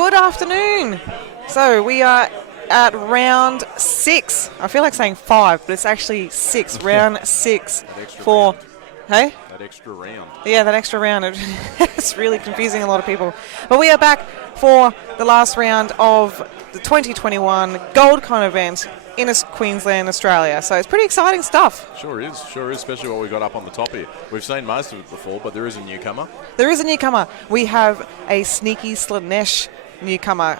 Good afternoon. So we are at round 6. I feel like saying 5, but it's actually 6. Round 6 for... Round. Hey? That extra round. Yeah, that extra round. It's really confusing a lot of people. But we are back for the last round of the 2021 GoldCon event in Queensland, Australia. So it's pretty exciting stuff. Sure is, especially what we got up on the top here. We've seen most of it before, but there is a newcomer. There is a newcomer. We have a sneaky Slaanesh newcomer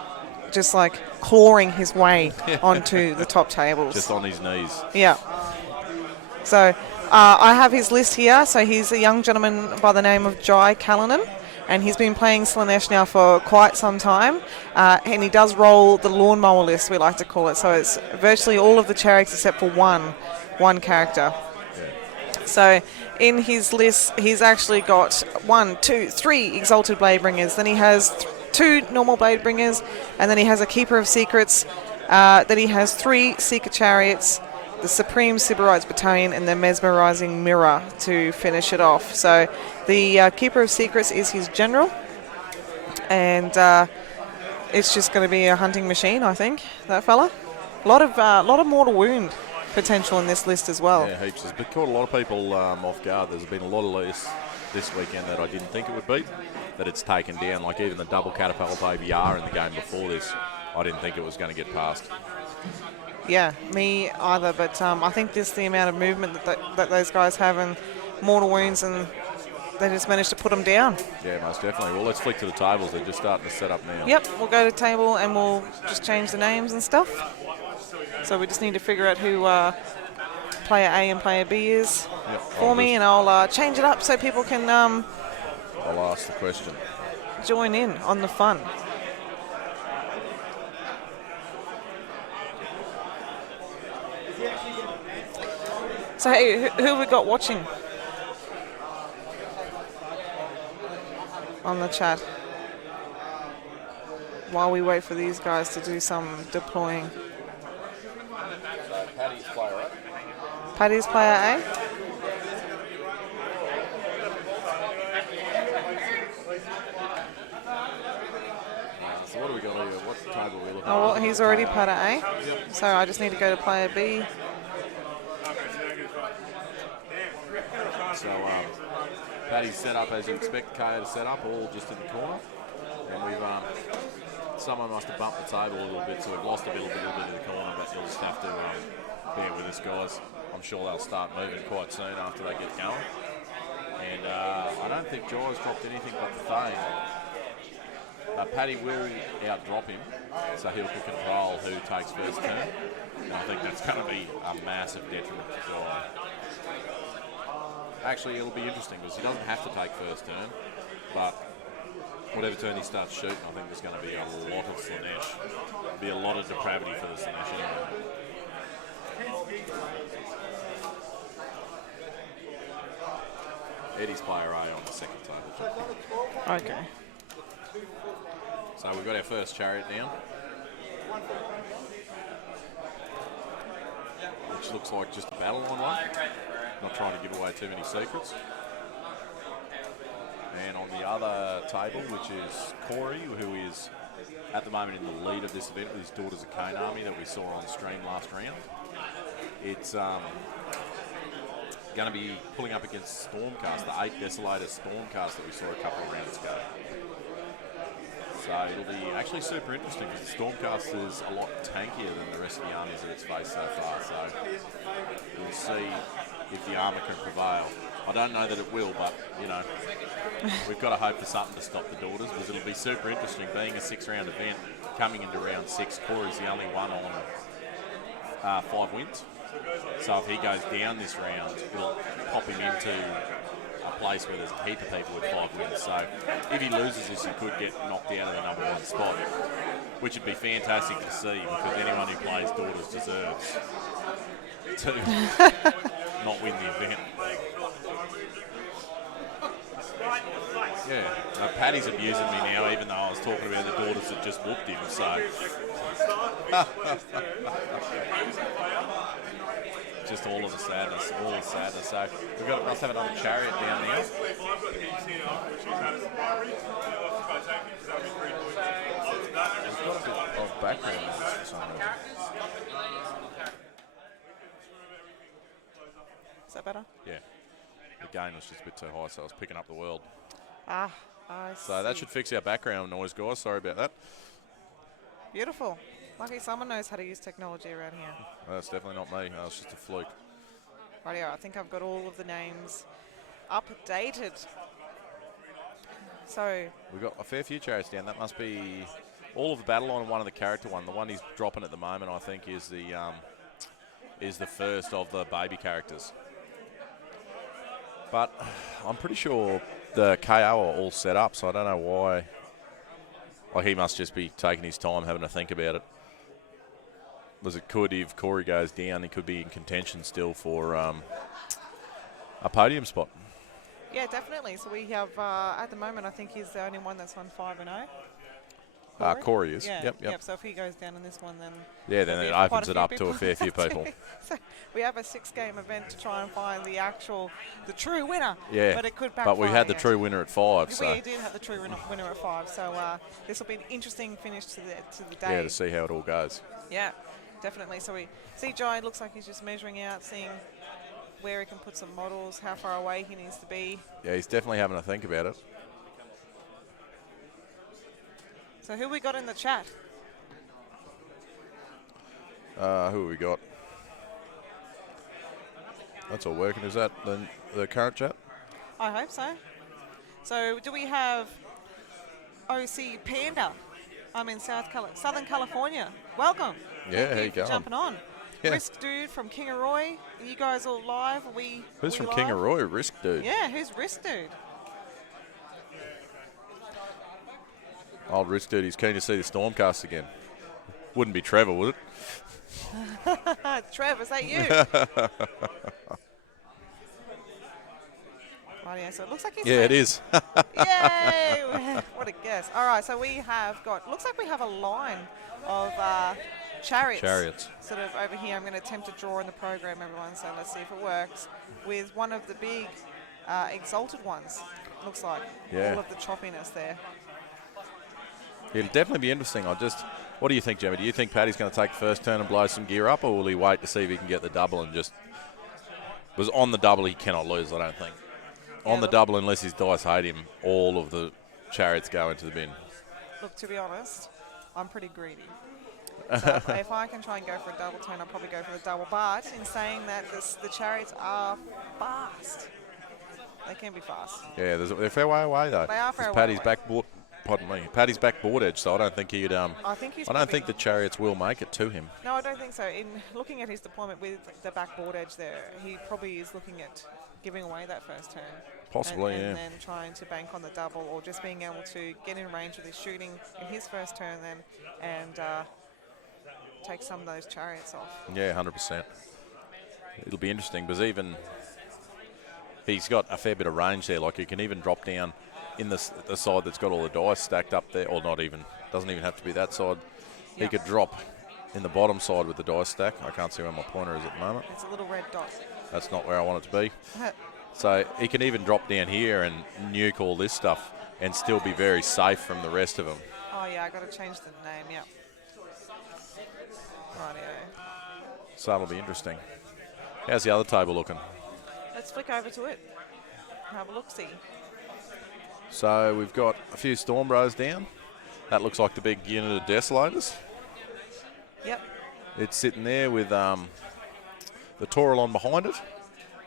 just like clawing his way onto the top tables. Just on his knees. Yeah. So I have his list here. So he's a young gentleman by the name of Jai Callanan, and he's been playing Slaanesh now for quite some time. And he does roll the lawnmower list, we like to call it. So it's virtually all of the chariots except for one character. Yeah. So in his list, he's actually got 1, 2, 3 Exalted Bladebringers. Then he has 2 normal Bladebringers, and then he has a Keeper of Secrets. Then he has 3 Seeker Chariots, the Supreme Sybarites Battalion, and the Mesmerizing Mirror to finish it off. So the Keeper of Secrets is his general, and it's just going to be a hunting machine, I think, that fella. A lot of mortal wound potential in this list as well. Yeah, heaps. It's caught a lot of people off guard. There's been a lot of lists this weekend that I didn't think it would be, that it's taken down. Like even the double catapult ABR in the game before this, I didn't think it was going to get past. Yeah, me either, but I think just the amount of movement that those guys have and mortal wounds, and they just managed to put them down. Yeah, most definitely. Well, let's flick to the tables. They're just starting to set up now. Yep, we'll go to table and we'll just change the names and stuff. So we just need to figure out who player A and player B is for me, and I'll change it up so people can I'll ask the question. Join in on the fun. So hey, who have we got watching on the chat while we wait for these guys to do some deploying? Paddy's player A. Paddy's player A. So what do we got here? What's the table we looking at? Oh, well, he's already player A. Yep. So I just need to go to player B. So Paddy's set up as you expect KO to set up, all just in the corner. And we've someone must have bumped the table a little bit, so we've lost a little bit in the corner, but you'll just have to bear with us, guys. I'm sure they'll start moving quite soon after they get going. And I don't think Jai's dropped anything but the Thane. Paddy will outdrop him, so he'll control who takes first turn. And I think that's going to be a massive detriment to Jai. Actually, it'll be interesting because he doesn't have to take first turn, but whatever turn he starts shooting, I think there's going to be a lot of Slaanesh. There'll be a lot of depravity for the Slaanesh anyway. Eddie's player A on the second table. Okay. So we've got our first chariot down, which looks like just a battle line one. Not trying to give away too many secrets. And on the other table, which is Corey, who is at the moment in the lead of this event with his Daughters of Cain army that we saw on stream last round. It's going to be pulling up against Stormcast, the 8 Desolator Stormcast that we saw a couple of rounds ago. So it'll be actually super interesting because the Stormcast is a lot tankier than the rest of the armies that it's faced so far. So we'll see if the armour can prevail. I don't know that it will, but, you know, we've got to hope for something to stop the Daughters, because it'll be super interesting being a 6-round event. Coming into round 6, Corey's the only one on 5 wins. So if he goes down this round, it'll pop him into a place where there's a heap of people with 5 wins. So if he loses this, he could get knocked out of the number 1 spot, which would be fantastic to see, because anyone who plays Daughters deserves to not win the event. Yeah, Paddy's abusing me now, even though I was talking about the Daughters that just whooped him, so. Just all of the sadness, So let's have another chariot down now. background noise for some reason. Is that better? Yeah. The gain was just a bit too high, so I was picking up the world. Ah, I see. So that should fix our background noise, guys. Sorry about that. Beautiful. Lucky someone knows how to use technology around here. That's definitely not me. That was just a fluke. Rightio, I think I've got all of the names updated. So We've got a fair few chariots down. That must be all of the battle line and one of the character one. The one he's dropping at the moment, I think, is the first of the baby characters. But I'm pretty sure the KO are all set up, so I don't know why. Like, he must just be taking his time, having to think about it. Was it could, if Corey goes down, he could be in contention still for a podium spot. yeah, definitely. So we have at the moment, I think he's the only one that's on 5-0. Corey is. Yeah, Yep. So if he goes down in this one, then Yeah, then it opens it up to a fair few people. So we have a 6-game event to try and find the true winner. Yeah, but it could backfire. but we had the again. true winner at 5. So We did have the true winner at 5. So this will be an interesting finish to the day. yeah, to see how it all goes. Yeah, definitely. So we see Jai looks like he's just measuring out, seeing where he can put some models, how far away he needs to be. Yeah, he's definitely having to think about it. So who we got in the chat? Who have we got? That's all working. Is that the current chat? I hope so. So do we have OC Panda? I'm in Southern California. Welcome. Yeah, Thank how you for going? jumping on. Yeah. Risk Dude from Kingaroy. Are you guys all live? Who's from live? Kingaroy? Risk Dude. Yeah, who's Risk Dude? Old Risk Dude, he's keen to see the Stormcast again. Wouldn't be Trevor, would it? Trev, is that you? Rightio, so it looks like he's Yeah, it is. Yay! What a guess. All right, so we have got, looks like we have a line of chariots. Sort of over here. I'm going to attempt to draw in the program, everyone, so let's see if it works. With one of the big exalted ones, looks like. Yeah. All of the choppiness there. It'll definitely be interesting. What do you think, Jimmy? Do you think Paddy's going to take the first turn and blow some gear up, or will he wait to see if he can get the double and just... Was on the double, he cannot lose, I don't think. Yeah, On the double, unless his dice hate him, all of the chariots go into the bin. Look, to be honest, I'm pretty greedy. So if I can try and go for a double turn, I'll probably go for the double. But in saying that, the chariots are fast. They can be fast. Yeah, they're a fair way away, though. They are fair way Paddy's away. backboard... Pardon me. Paddy's backboard edge, so I don't think he'd... I think he's I don't think the chariots will make it to him. No, I don't think so. In looking at his deployment with the backboard edge there, he probably is looking at giving away that first turn. Possibly, and yeah. then trying to bank on the double, or just being able to get in range with his shooting in his first turn then and take some of those chariots off. Yeah, 100%. It'll be interesting because even he's got a fair bit of range there. Like, he can even drop down in the side that's got all the dice stacked up there, or not even, doesn't even have to be that side. He Yep. could drop in the bottom side with the dice stack. I can't see where my pointer is at the moment. It's a little red dot. That's not where I want it to be. So he can even drop down here and nuke all this stuff and still be very safe from the rest of them. Oh yeah, I got to change the name. Yeah. Rightio. So it'll be interesting. How's the other table looking? Let's flick over to it. Have a look. See. So we've got a few Storm Bros down. That looks like the big unit of Desolators. Yep. It's sitting there with the Taurolon behind it.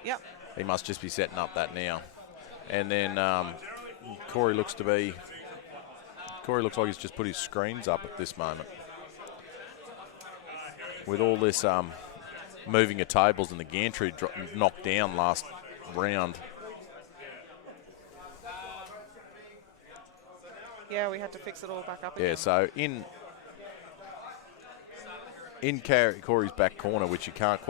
Yep. He must just be setting up that now. And then Corey looks like he's just put his screens up at this moment. With all this moving of tables and the gantry knocked down last round. Yeah, we had to fix it all back up Yeah, again. so in Corey's back corner, which you can't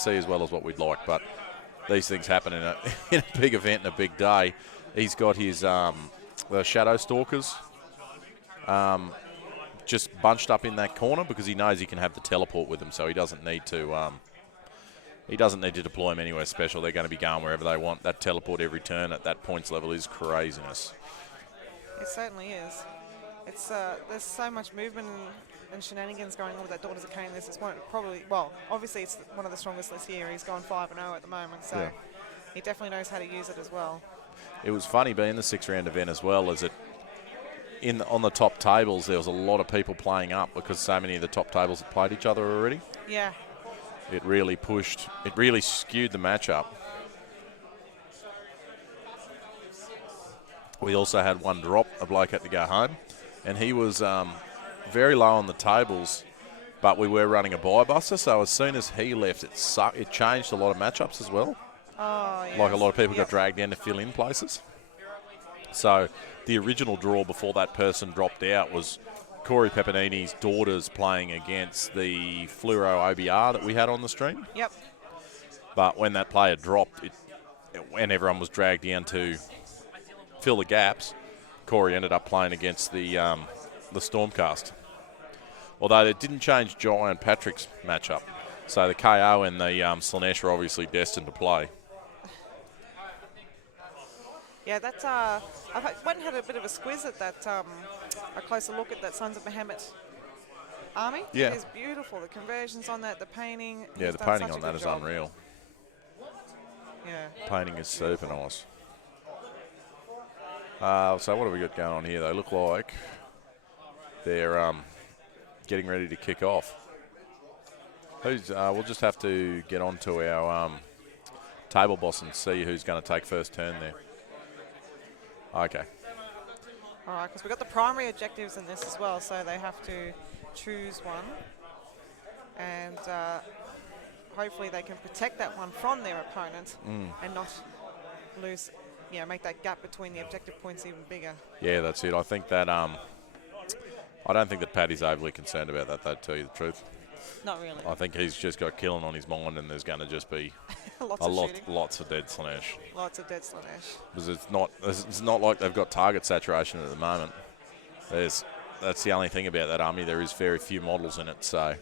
see as well as what we'd like, but these things happen in a big event and a big day. He's got his the Shadow Stalkers just bunched up in that corner because he knows he can have the teleport with him, so he doesn't need to deploy them anywhere special. They're going to be going wherever they want. That teleport every turn at that points level is craziness. It certainly is. It's there's so much movement and shenanigans going on with that Daughters of Cain. This is obviously it's one of the strongest lists here. He's gone 5-0 at the moment, so he definitely knows how to use it as well. It was funny being the 6-round event as well, as on the top tables there was a lot of people playing up because so many of the top tables had played each other already. Yeah. It really skewed the matchup. We also had one drop, a bloke had to go home, and he was very low on the tables, but we were running a buy buster, so as soon as he left, it changed a lot of matchups as well. Oh, yes. Like a lot of people got dragged in to fill in places. So the original draw before that person dropped out was Corey Pepinini's daughters playing against the Fluoro OBR that we had on the stream. Yep. But when that player dropped, when everyone was dragged in to fill the gaps, Corey ended up playing against the Stormcast. Although it didn't change Jai and Patrick's matchup. So the KO and the Slaanesh are obviously destined to play. Yeah, that's I've went and had a bit of a squiz at that, a closer look at that Sons of Bahamut army. Yeah. It is beautiful. The conversions on that, the painting. Yeah, he's the done painting such on a that good is job. unreal. Yeah. Painting is super nice. So what have we got going on here? They look like they're getting ready to kick off. We'll just have to get on to our table boss and see who's going to take first turn there. Okay. All right, because we've got the primary objectives in this as well, so they have to choose one. And hopefully they can protect that one from their opponent and not lose, make that gap between the objective points even bigger. Yeah, that's it. I think that I don't think that Paddy's overly concerned about that, though, to tell you the truth. Not really. I think he's just got killing on his mind, and there's going to just be lots of dead Slaanesh. Lots of dead Slaanesh. Because it's not like they've got target saturation at the moment. That's the only thing about that army. There is very few models in it, so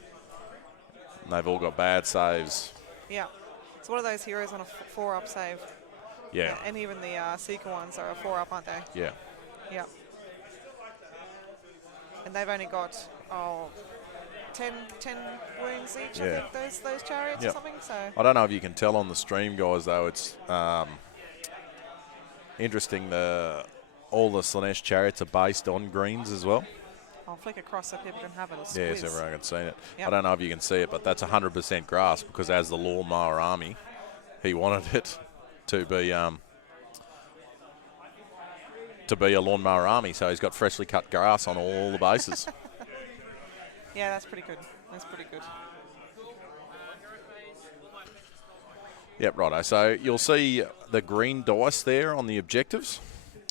they've all got bad saves. Yeah. It's one of those heroes on a 4-up save. Yeah. And even the Seeker ones are a 4-up, aren't they? Yeah. Yeah. And they've only got 10 wounds each, I think, those chariots or something. So I don't know if you can tell on the stream, guys, though. It's interesting. All the Slaanesh chariots are based on greens as well. I'll flick across so people can have it. Yeah, so everyone can see it. Yep. I don't know if you can see it, but that's 100% grass because as the Lawnmower Army, he wanted it to be a Lawnmower Army. So he's got freshly cut grass on all the bases. Yeah, that's pretty good. That's pretty good. Yep, righto. So you'll see the green dice there on the objectives.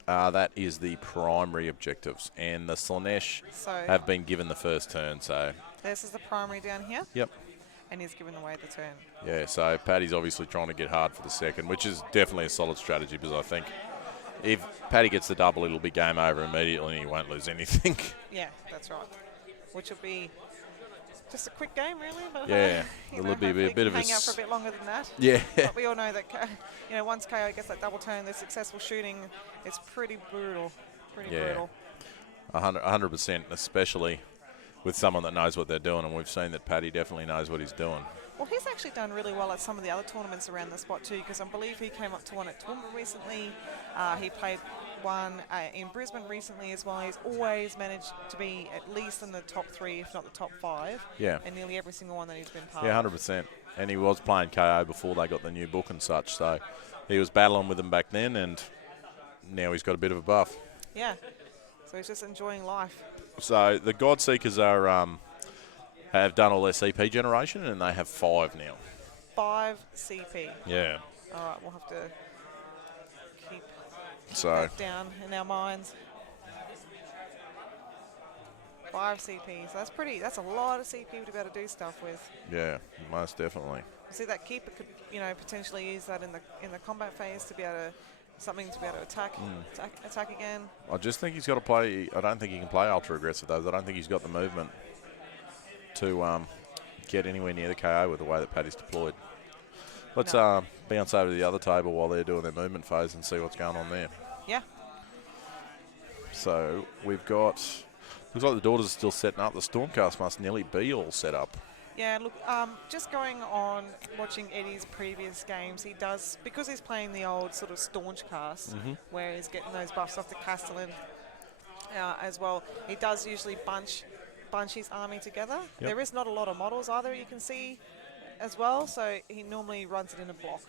That is the primary objectives. And the Slaanesh have been given the first turn. So this is the primary down here. Yep. And he's given away the turn. Yeah, so Paddy's obviously trying to get hard for the second, which is definitely a solid strategy because I think if Paddy gets the double, it'll be game over immediately and he won't lose anything. Yeah, that's right. Which will be just a quick game, really. But yeah, it'll be a bit of hang out for a bit longer than that. Yeah. But we all know that, once KO gets that double turn, the successful shooting, it's pretty brutal. Pretty brutal. 100%, especially with someone that knows what they're doing, and we've seen that Paddy definitely knows what he's doing. Well, he's actually done really well at some of the other tournaments around the spot too, because I believe he came up to one at Toowoomba recently. He played one in Brisbane recently as well. He's always managed to be at least in the top 3, if not the top 5. Yeah. And nearly every single one that he's been part of. Yeah, 100%. And he was playing KO before they got the new book and such, so he was battling with them back then, and now he's got a bit of a buff. Yeah. So he's just enjoying life. So the Godseekers have done all their CP generation, and they have 5 now. 5 CP. Yeah. All right, we'll have to keep that down in our minds. 5 CPs. That's a lot of CP to be able to do stuff with. Yeah, most definitely. See, that keeper could, potentially use that in the combat phase to be able to attack again. I just think he's got to play. I don't think he can play ultra aggressive though. I don't think he's got the movement to get anywhere near the KO with the way that Paddy's deployed. Let's bounce over to the other table while they're doing their movement phase and see what's going on there. Yeah. So we've got Looks like the daughters are still setting up. The Stormcast must nearly be all set up. Yeah, look, just going on watching Eddie's previous games, he does, because he's playing the old sort of Stormcast, where he's getting those buffs off the Castellan as well, he does usually bunch his army together. Yep. There is not a lot of models either, you can see as well, so he normally runs it in a block.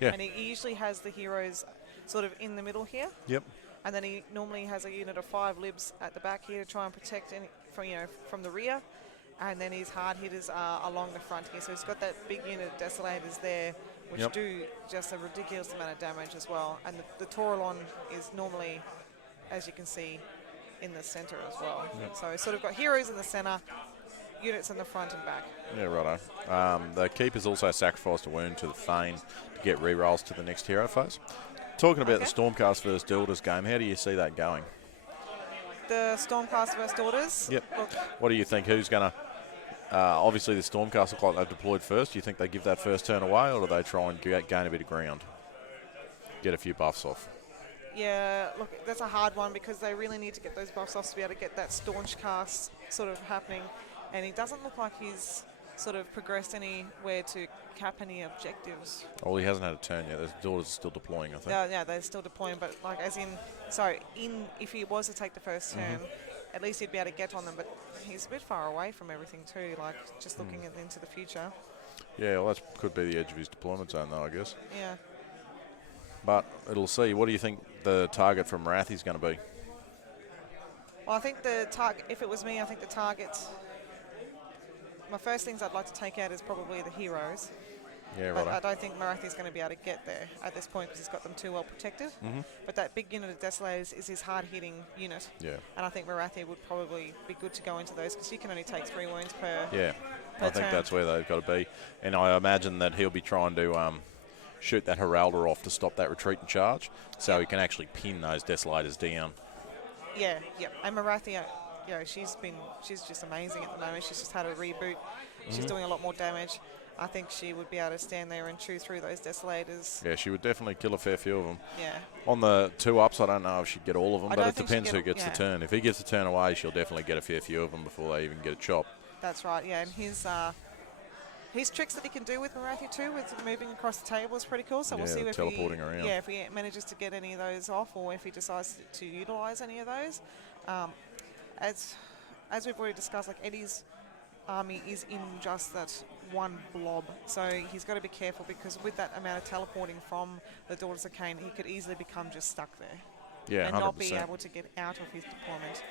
Yeah. And he usually has the heroes sort of in the middle here. Yep. And then he normally has a unit of 5 libs at the back here to try and protect from the rear. And then his hard hitters are along the front here. So he's got that big unit of Desolators there, which do just a ridiculous amount of damage as well. And the Taurolon is normally, as you can see, in the centre as well. Yep. So he's sort of got heroes in the centre, units in the front and back. Yeah, righto. The Keeper's also sacrificed a wound to the Thane to get rerolls to the next hero phase. Talking about the Stormcast versus Daughters game, how do you see that going? The Stormcast versus Daughters? Yep. What do you think? Who's going to... obviously, the Stormcast look like they've deployed first. Do you think they give that first turn away, or do they try and gain a bit of ground? Get a few buffs off? Yeah, look, that's a hard one because they really need to get those buffs off to be able to get that Stormcast sort of happening. And he doesn't look like he's sort of progressed anywhere to cap any objectives. Well, he hasn't had a turn yet. The Daughters are still deploying, I think. Yeah, they're still deploying, but like if he was to take the first turn, at least he'd be able to get on them. But he's a bit far away from everything too, like just looking into the future. Yeah, well, that could be the edge of his deployment zone, though, I guess. Yeah. But it'll see. What do you think the target from Marathi's going to be? Well, I think the target, if it was me, I think the target, my first things I'd like to take out is probably the heroes. Yeah, right. right. I don't think Marathi's going to be able to get there at this point because he's got them too well protected. But that big unit of Desolators is his hard-hitting unit. Yeah. And I think Marathi would probably be good to go into those because you can only take 3 wounds per I think that's where they've got to be. And I imagine that he'll be trying to shoot that Heralder off to stop that retreat and charge so he can actually pin those Desolators down. Yeah. And Marathi, she's just amazing at the moment. She's just had a reboot. She's doing a lot more damage. I think she would be able to stand there and chew through those Desolators. Yeah, she would definitely kill a fair few of them. Yeah. On the 2-ups, I don't know if she'd get all of them, but it depends who gets the turn. If he gets the turn away, she'll definitely get a fair few of them before they even get a chop. That's right, yeah. And his tricks that he can do with Marathi too, with moving across the table, is pretty cool. So we'll see if teleporting around. Yeah, if he manages to get any of those off, or if he decides to utilise any of those. As we've already discussed, like Eddie's army is in just that one blob, so he's got to be careful because with that amount of teleporting from the Daughters of Cain, he could easily become just stuck there. Yeah, and 100%. not be able to get out of his deployment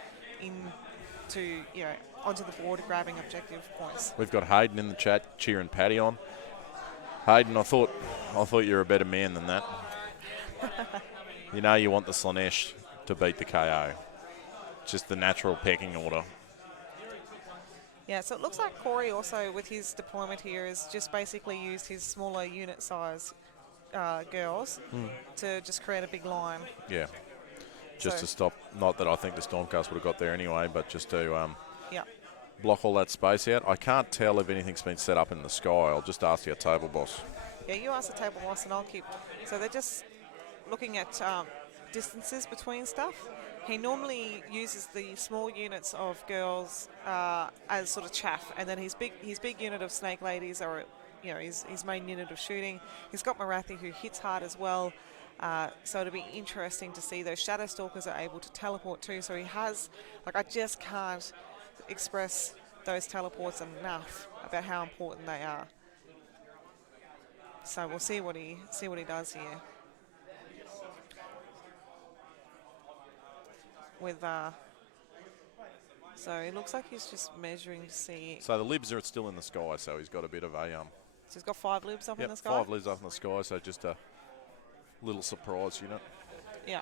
onto the board, grabbing objective points. We've got Hayden in the chat cheering Paddy on. Hayden, I thought you were a better man than that. You want the Slaanesh to beat the KO. Just the natural pecking order. Yeah, so it looks like Corey also, with his deployment here, has just basically used his smaller unit size girls to just create a big line. Yeah, just to stop, not that I think the Stormcast would have got there anyway, but just to block all that space out. I can't tell if anything's been set up in the sky. I'll just ask your table boss. Yeah, you ask the table boss and I'll keep. So they're just looking at distances between stuff. He normally uses the small units of girls as sort of chaff, and then his big unit of snake ladies are, his main unit of shooting. He's got Marathi who hits hard as well, so it'll be interesting to see those Shadow Stalkers are able to teleport too. So he has, I just can't express those teleports enough about how important they are. So we'll see what he does here. So it looks like he's just measuring to see. So the libs are still in the sky, so he's got a bit of a So he's got 5 libs up in the sky. 5 libs up in the sky, so just a little surprise unit. Yeah.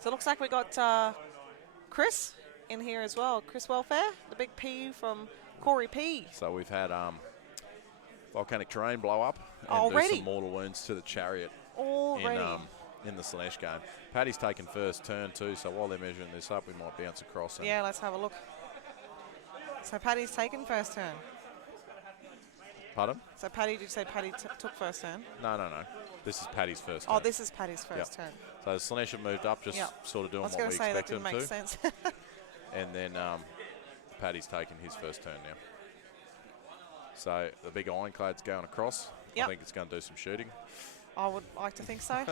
So it looks like we got Chris in here as well. Chris Welfare, the big P from Corey P. So we've had volcanic terrain blow up and do some mortal wounds to the chariot. In the Slaanesh game. Paddy's taken first turn too, so while they're measuring this up, we might bounce across. Yeah, let's have a look. So Paddy's taken first turn. Pardon? So Paddy, did you say Paddy took first turn? No. This is Paddy's first Oh, turn. this is Paddy's first turn. So Slaanesh have moved up, just sort of doing what we expect them to. I was going to say that didn't make sense. And then Paddy's taking his first turn now. So the big ironclad's going across. I think it's going to do some shooting. I would like to think so.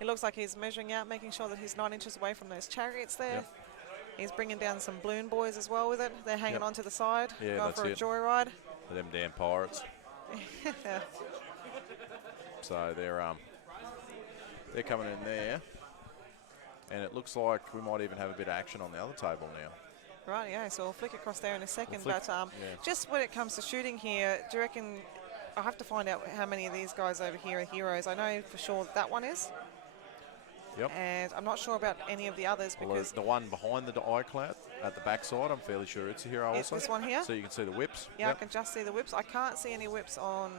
It looks like he's measuring out, making sure that he's 9 inches away from those chariots there. Yep. He's bringing down some balloon boys as well with it. They're hanging on to the side, going for a joyride. Them damn pirates. So they're coming in there, and it looks like we might even have a bit of action on the other table now. Right, yeah, so we'll flick across there in a second. Just when it comes to shooting here, do you reckon I'll have to find out how many of these guys over here are heroes? I know for sure that one is. Yep. And I'm not sure about any of the others because the one behind the iCloud at the backside, I'm fairly sure it's a hero also. This one here? So you can see the whips. Yeah, I can just see the whips. I can't see any whips on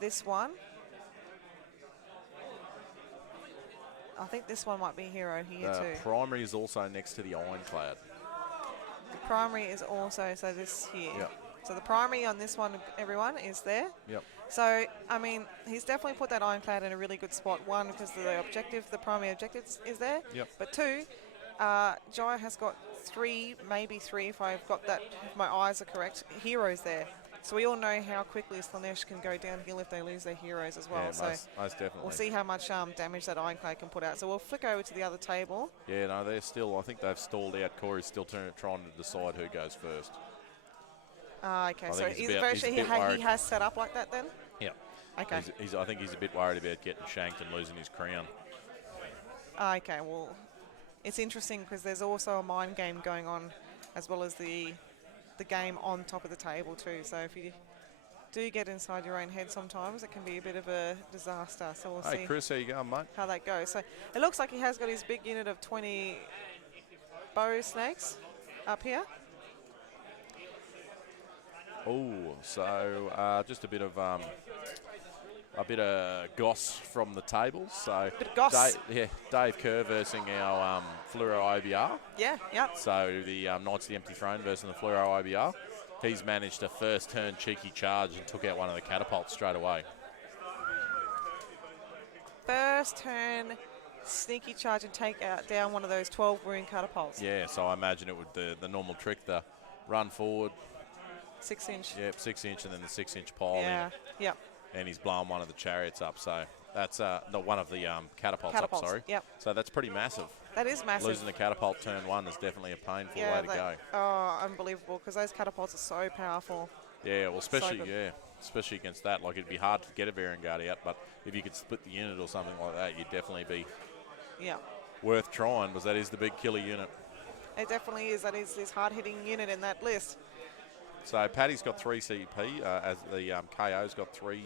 this one. I think this one might be a hero here too. The primary is also next to the ironclad. The primary is also, so this here. Yep. So the primary on this one, everyone, is there. Yep. So, I mean, he's definitely put that ironclad in a really good spot. One, because the objective, the primary objective is there. Yep. But two, Jai has got 3, maybe 3, if I've got that, if my eyes are correct, heroes there. So we all know how quickly Slaanesh can go downhill if they lose their heroes as well. Yeah, so most definitely. we'll see how much damage that ironclad can put out. So we'll flick over to the other table. Yeah, no, they're still, I think they've stalled out. Corey's still trying to decide who goes first. Okay, so he has set up like that then? Yeah. Okay. I think he's a bit worried about getting shanked and losing his crown. Okay, well, it's interesting because there's also a mind game going on as well as the game on top of the table too. So if you do get inside your own head sometimes, it can be a bit of a disaster. So we'll see. Hey, Chris, how you going, mate? How that goes. So it looks like he has got his big unit of 20 bow snakes up here. Oh, so just a bit of goss from the tables. So bit of goss. Dave Kerr versus our Fluoro IBR. Yeah. So the Knights of the Empty Throne versus the Fluoro IBR. He's managed a first turn cheeky charge and took out one of the catapults straight away. First turn sneaky charge and take down one of those 12 wound catapults. Yeah, so I imagine it would the normal trick, the run forward. 6 inch. Yep, 6 inch and then the 6 inch pile in. Yep. And he's blown one of the chariots up. So that's one of the catapults up, sorry. Yep. So that's pretty massive. That is massive. Losing the catapult turn 1 is definitely a painful way to go. Oh, unbelievable, because those catapults are so powerful. Yeah, well, especially against that. Like, it'd be hard to get a Varangard out, but if you could split the unit or something like that, you'd definitely be worth trying, because that is the big killer unit. It definitely is. That is this hard-hitting unit in that list. So Paddy's got 3 CP, as the KO's got 3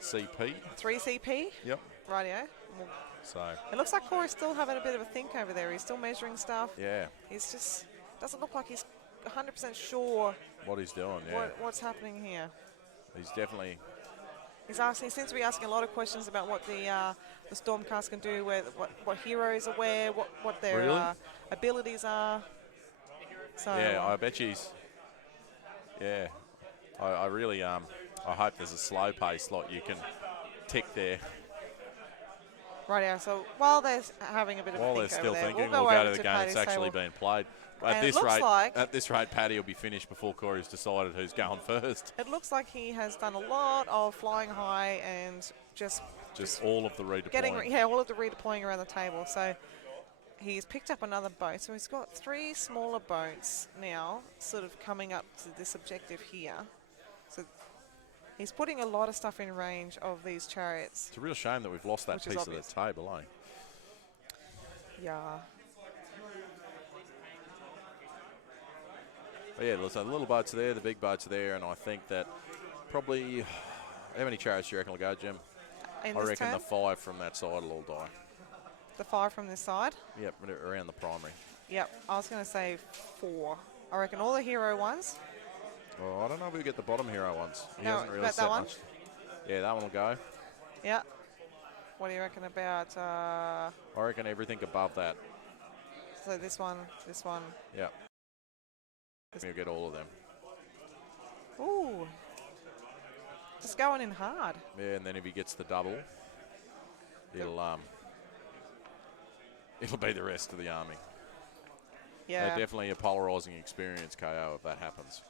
CP. 3 CP? Yep. Rightio. Well, so it looks like Corey's still having a bit of a think over there. He's still measuring stuff. Yeah. He's just doesn't look like he's 100% sure what he's doing. Yeah. What's happening here. He's definitely. He seems to be asking a lot of questions about what the Stormcast can do, what heroes are where, what their abilities are. So yeah, I bet he's. Yeah, I really I hope there's a slow pace slot you can tick there. Right, so while they're having a bit of while a think they're still over there, thinking, we'll go to the game Paddy's that's actually table. been played. At this rate, Paddy will be finished before Corey's decided who's going first. It looks like he has done a lot of flying high and just all of the redeploying. All of the redeploying around the table. So he's picked up another boat. So he's got 3 smaller boats now, sort of coming up to this objective here. So he's putting a lot of stuff in range of these chariots. It's a real shame that we've lost that piece of the table, eh? Yeah. But yeah, so the little boats are there, the big boats are there, and I think that probably, how many chariots do you reckon will go, Jim? I reckon the 5 from that side will all die. The 5 from this side? Yep, around the primary. Yep, I was going to say 4. I reckon all the hero ones. Oh, I don't know if we get the bottom hero ones. He no, hasn't really set much. Yeah, that one will go. Yeah. What do you reckon about? I reckon everything above that. So this one. Yeah. You'll get all of them. Ooh. Just going in hard. Yeah, and then if he gets the double. it'll be the rest of the army. Yeah. Definitely a polarising experience, KO, if that happens.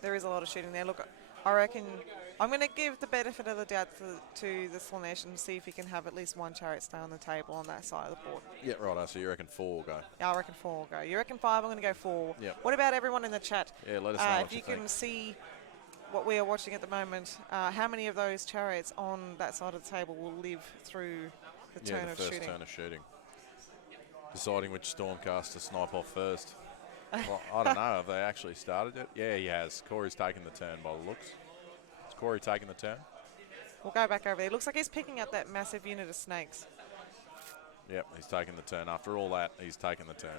There is a lot of shooting there. Look, I reckon I'm going to give the benefit of the doubt to the Slaanesh and see if he can have at least one chariot stay on the table on that side of the board. Yeah, right. So you reckon 4 will go? Yeah, I reckon 4 will go. You reckon 5? I'm going to go 4. Yep. What about everyone in the chat? Yeah, let us know what if you you think. can see what we are watching at the moment, how many of those chariots on that side of the table will live through the turn of shooting? Yeah, the first turn of shooting. Deciding which Stormcast to snipe off first. Well, I don't know. Have they actually started it? Yeah, he has. Corey's taken the turn by the looks. Is Corey taking the turn? We'll go back over there. Looks like he's picking up that massive unit of snakes. Yep, he's taking the turn. After all that, he's taken the turn.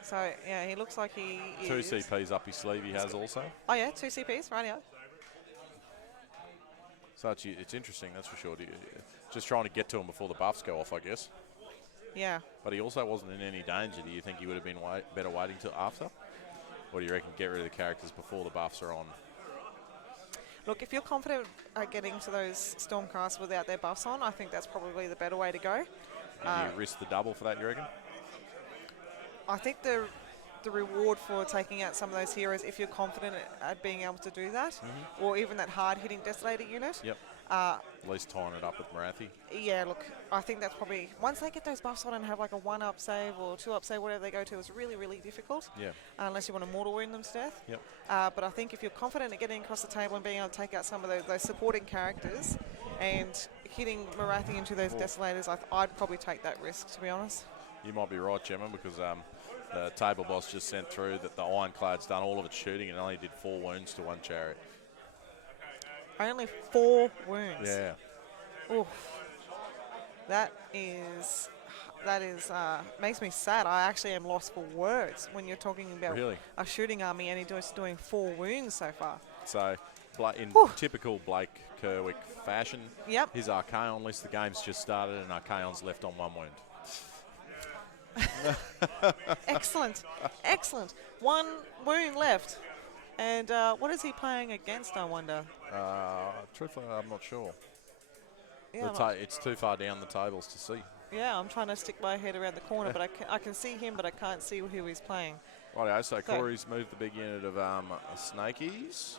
So, yeah, he looks like he is. 2 CPs up his sleeve he has also. Oh, yeah, 2 CPs, right here. So it's interesting, that's for sure. Just trying to get to him before the buffs go off, I guess. Yeah. But he also wasn't in any danger. Do you think he would have been better waiting till after? Or do you reckon get rid of the characters before the buffs are on? Look, if you're confident at getting to those Stormcasts without their buffs on, I think that's probably the better way to go. And you risk the double for that, you reckon? I think the reward for taking out some of those heroes, if you're confident at being able to do that, or even that hard-hitting Desolator unit. Yep. At least tying it up with Marathi. Yeah, look, I think that's probably, once they get those buffs on and have like a 1-up save or 2-up save, whatever they go to, it's really, really difficult. Yeah. Unless you want to mortal wound them to death. Yep. But I think if you're confident at getting across the table and being able to take out some of those supporting characters and hitting Marathi into those Desolators, I'd probably take that risk, to be honest. You might be right, Gemma, because the table boss just sent through that the Ironclad's done all of its shooting and only did 4 wounds to 1 chariot. Only 4 wounds. Yeah. Oof. That makes me sad. I actually am lost for words when you're talking about a shooting army and he's just doing 4 wounds so far. So, in typical Blake Kerwick fashion, his Archaon list, the game's just started and Archaon's left on 1 wound. Excellent. Excellent. 1 wound left. And what is he playing against, I wonder? Truthfully, I'm not sure. Yeah, it's too far down the tables to see. Yeah, I'm trying to stick my head around the corner, but I can see him, but I can't see who he's playing. Righto, so Corey's moved the big unit of Snakies.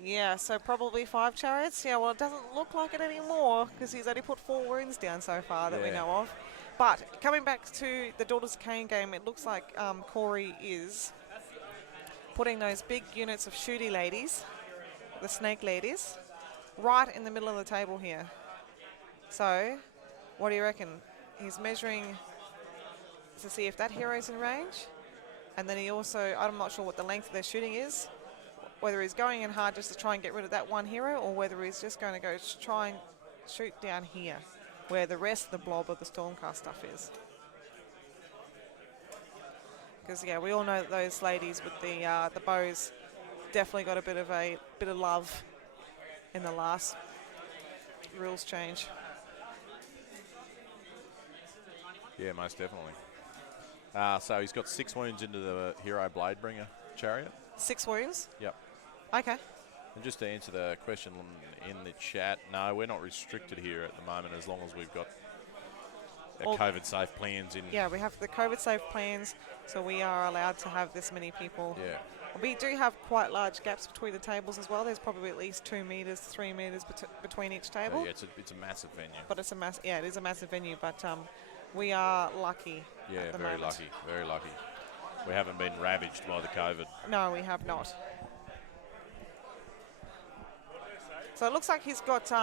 Yeah, so probably 5 chariots. Yeah, well, it doesn't look like it anymore because he's only put 4 wounds down so far that we know of. But coming back to the Daughters of Cain game, it looks like Corey is putting those big units of shooty ladies, the snake ladies, right in the middle of the table here. So, what do you reckon? He's measuring to see if that hero's in range. And then he also, I'm not sure what the length of their shooting is, whether he's going in hard just to try and get rid of that one hero or whether he's just going to go try and shoot down here where the rest of the blob of the Stormcast stuff is. Because, yeah, we all know that those ladies with the bows definitely got a bit of love in the last rules change. Yeah, most definitely. So he's got 6 wounds into the Hero Bladebringer chariot. 6 wounds? Yep. Okay. And just to answer the question in the chat, no, we're not restricted here at the moment as long as we've got COVID-safe plans in. Yeah, we have the COVID-safe plans, so we are allowed to have this many people. Yeah. We do have quite large gaps between the tables as well. There's probably at least 2 meters, 3 meters between each table. Yeah, it's a massive venue. But it is a massive venue, but we are lucky at the moment. Lucky, very lucky. We haven't been ravaged by the COVID. No, we have not. So it looks like he's got... so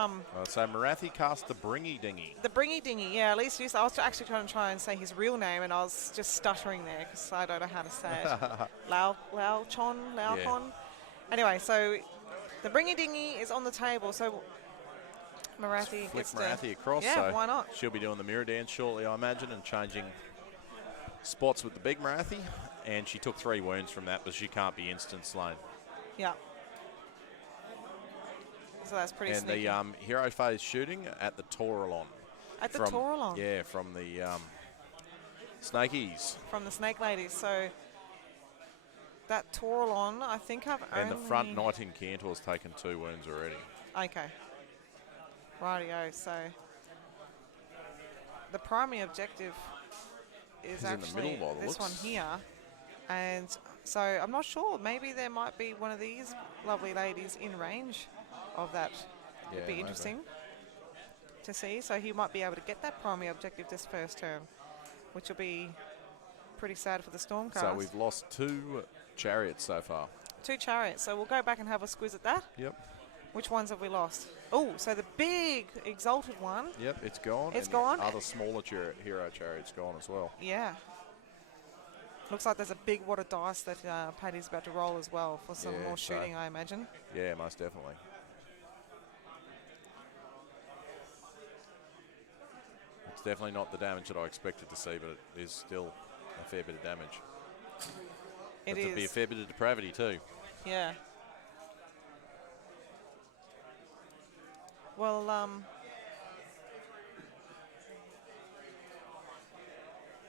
Marathi cast the Bringy Dingy. The Bringy Dingy, yeah. At least I was actually trying to say his real name, and I was just stuttering there because I don't know how to say it. Laochon. Yeah. Anyway, so the Bringy Dingy is on the table. So Marathi Flick gets Marathi across. Yeah, so why not? She'll be doing the mirror dance shortly, I imagine, and changing spots with the big Marathi. And she took 3 wounds from that, but she can't be instant slain. Yeah. So that's pretty sneaky. And the hero phase shooting at the Toralon. At the Toralon? Yeah, from the Snakies. From the Snake Ladies. So that Taurolon, I think I've And only... the front Knight Incantor's taken 2 wounds already. Okay. Rightio, so the primary objective is He's actually in the middle by the this one looks. here. And so I'm not sure. Maybe there might be one of these lovely ladies in range of that. Yeah, It'd be maybe. interesting to see. So he might be able to get that primary objective this first turn, which will be pretty sad for the Stormcast. So we've lost 2 chariots so far. 2 chariots. So we'll go back and have a squiz at that. Yep. Which ones have we lost? Oh, so the big exalted one. Yep, it's gone. It's and gone. The other smaller hero chariot's gone as well. Yeah. Looks like there's a big wad of dice that Paddy's about to roll as well for some more shooting, I imagine. Yeah, most definitely. It's definitely not the damage that I expected to see, but it is still a fair bit of damage. It It'd be a fair bit of depravity too. Yeah. Well,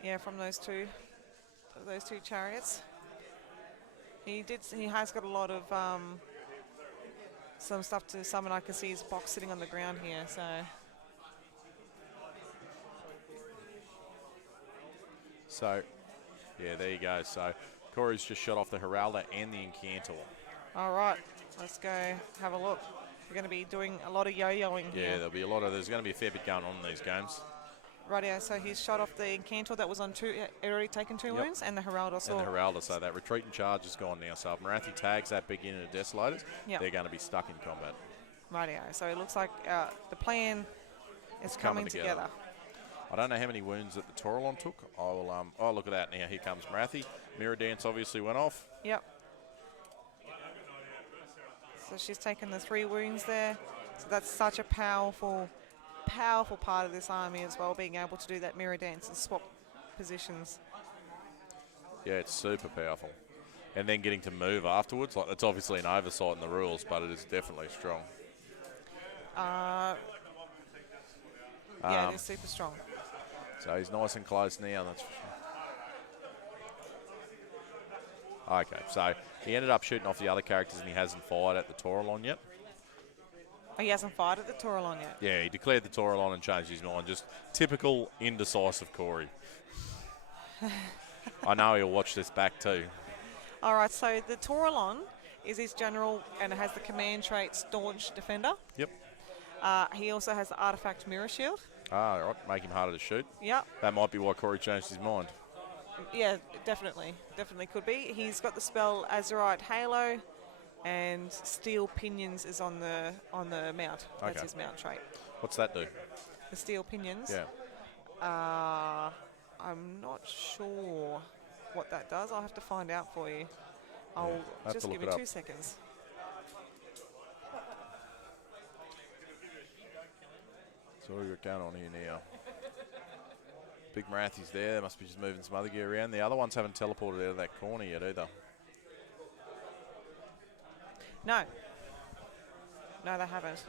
yeah, from those two chariots. He has got a lot of some stuff to summon. I can see his box sitting on the ground here, so. So, yeah, there you go. So, Corey's just shot off the Heralda and the Incantor. All right, let's go have a look. We're going to be doing a lot of yo-yoing here. Yeah, there's going to be a fair bit going on in these games. Rightio, so he's shot off the Incantor that was on 2, it already taken 2 wounds, and the Heralda. And the Heralda, so that retreat and charge is gone now. So if Marathi tags that big unit of Desolators, they're going to be stuck in combat. Rightio, so it looks like the plan is coming together. I don't know how many wounds that the Taurolon took. I will. Oh, look at that now. Here comes Marathi. Mirror Dance obviously went off. Yep. So she's taken the 3 wounds there. So that's such a powerful part of this army as well, being able to do that mirror dance and swap positions. Yeah, it's super powerful. And then getting to move afterwards, like it's obviously an oversight in the rules, but it is definitely strong. Yeah, it is super strong. So he's nice and close now. That's okay, so he ended up shooting off the other characters and he hasn't fired at the Taurolon yet. Oh, he hasn't fired at the Taurolon yet? Yeah, he declared the Taurolon and changed his mind. Just typical indecisive Corey. I know he'll watch this back too. All right, so the Taurolon is his general and it has the command trait Staunch Defender. Yep. He also has the artifact Mirror Shield. Ah, right, make him harder to shoot. Yep. That might be why Corey changed his mind. Yeah, definitely could be. He's got the spell Azurite Halo, and Steel Pinions is on the mount. That's his mount trait. What's that do? The Steel Pinions. Yeah. I'm not sure what that does. I'll have to find out for you. I'll just give me 2 seconds. So what have we got going on here now? Big Marathi's there. They must be just moving some other gear around. The other ones haven't teleported out of that corner yet either. No, they haven't.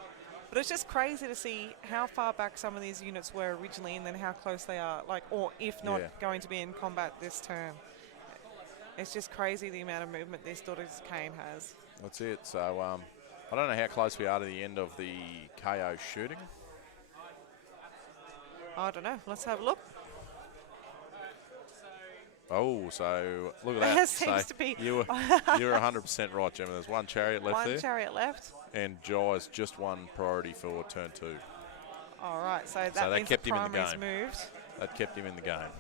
But it's just crazy to see how far back some of these units were originally and then how close they are, like, or if not going to be in combat this turn. It's just crazy the amount of movement this Daughters of Cain has. That's it. So I don't know how close we are to the end of the KO shooting. I don't know. Let's have a look. Oh, so look at that. There seems to be. You're 100% right, Gemma. There's one chariot left there. One chariot left. And Jai's just one priority for turn 2. All right, so that means kept the him in the primary's game. moved. That kept him in the game.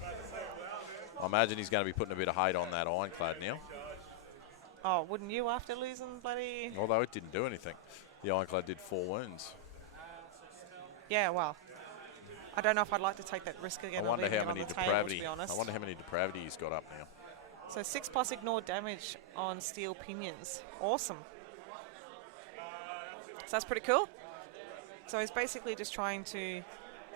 I imagine he's going to be putting a bit of hate on that Ironclad now. Oh, wouldn't you after losing bloody... Although it didn't do anything. The Ironclad did 4 wounds. Yeah, well, I don't know if I'd like to take that risk again. I wonder how many depravity. To be honest. I wonder how many depravity he's got up now. So 6+ ignore damage on Steel Pinions. Awesome. So that's pretty cool. So he's basically just trying to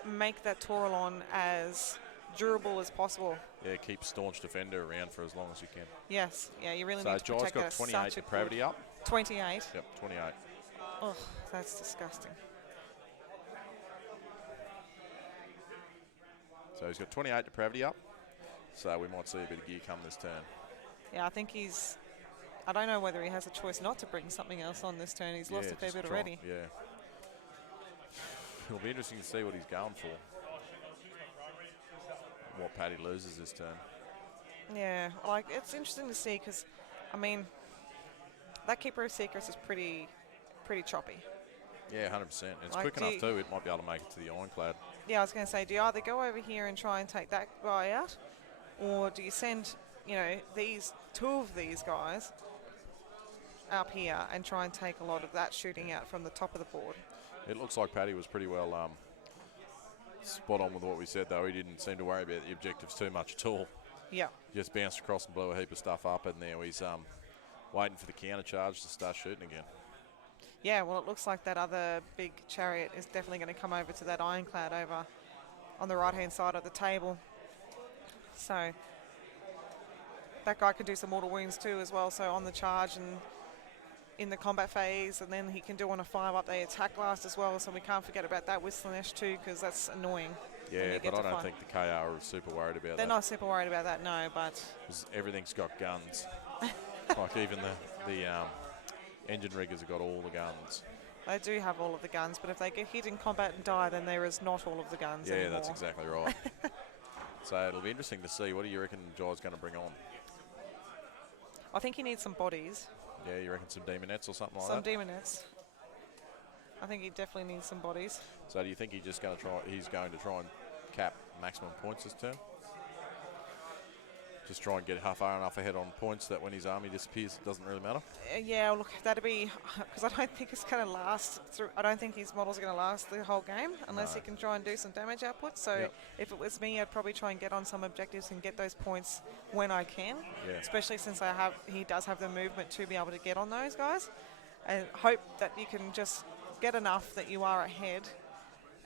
make that Taurolon as durable as possible. Yeah, keep Staunch Defender around for as long as you can. Yes, yeah, you really so need to protect Jai's got 28 depravity up. 28? Yep, 28. Oh, that's disgusting. So he's got 28 depravity up. So we might see a bit of gear come this turn. Yeah, I think he's I don't know whether he has a choice not to bring something else on this turn. He's lost a fair bit already. Yeah. It'll be interesting to see what he's going for. What Paddy loses this turn. Yeah, like it's interesting to see because, I mean, that Keeper of Secrets is pretty choppy. Yeah, 100%. It's Like, quick enough too. It might be able to make it to the Ironclad. Yeah, I was going to say, do you either go over here and try and take that guy out, or do you send, these two of these guys up here and try and take a lot of that shooting out from the top of the board? It looks like Paddy was pretty well spot on with what we said, though. He didn't seem to worry about the objectives too much at all. Yeah. Just bounced across and blew a heap of stuff up, and now he's waiting for the counter charge to start shooting again. Yeah, well, it looks like that other big chariot is definitely going to come over to that Ironclad over on the right-hand side of the table. So that guy can do some mortal wounds too as well, so on the charge and in the combat phase, and then he can do on a 5-up the attack blast as well, so we can't forget about that with Slaanesh too, because that's annoying. Yeah, but I don't think the KR are super worried about that. They're not super worried about that, no, but... everything's got guns. Like even the engine riggers have got all the guns. They do have all of the guns, but if they get hit in combat and die, then there is not all of the guns anymore. That's exactly right. So it'll be interesting to see. What do you reckon Jai's going to bring on? I think he needs some bodies. Yeah, you reckon some demonettes or something like that? Some demonettes. I think he definitely needs some bodies. So do you think he's going to try and cap maximum points this turn? Just try and get far enough ahead on points that when his army disappears, it doesn't really matter? Yeah, look, that'd be... Because I don't think it's going to last through... I don't think his models are going to last the whole game unless he can try and do some damage output. So if it was me, I'd probably try and get on some objectives and get those points when I can. Yeah. Especially since he does have the movement to be able to get on those guys. And hope that you can just get enough that you are ahead.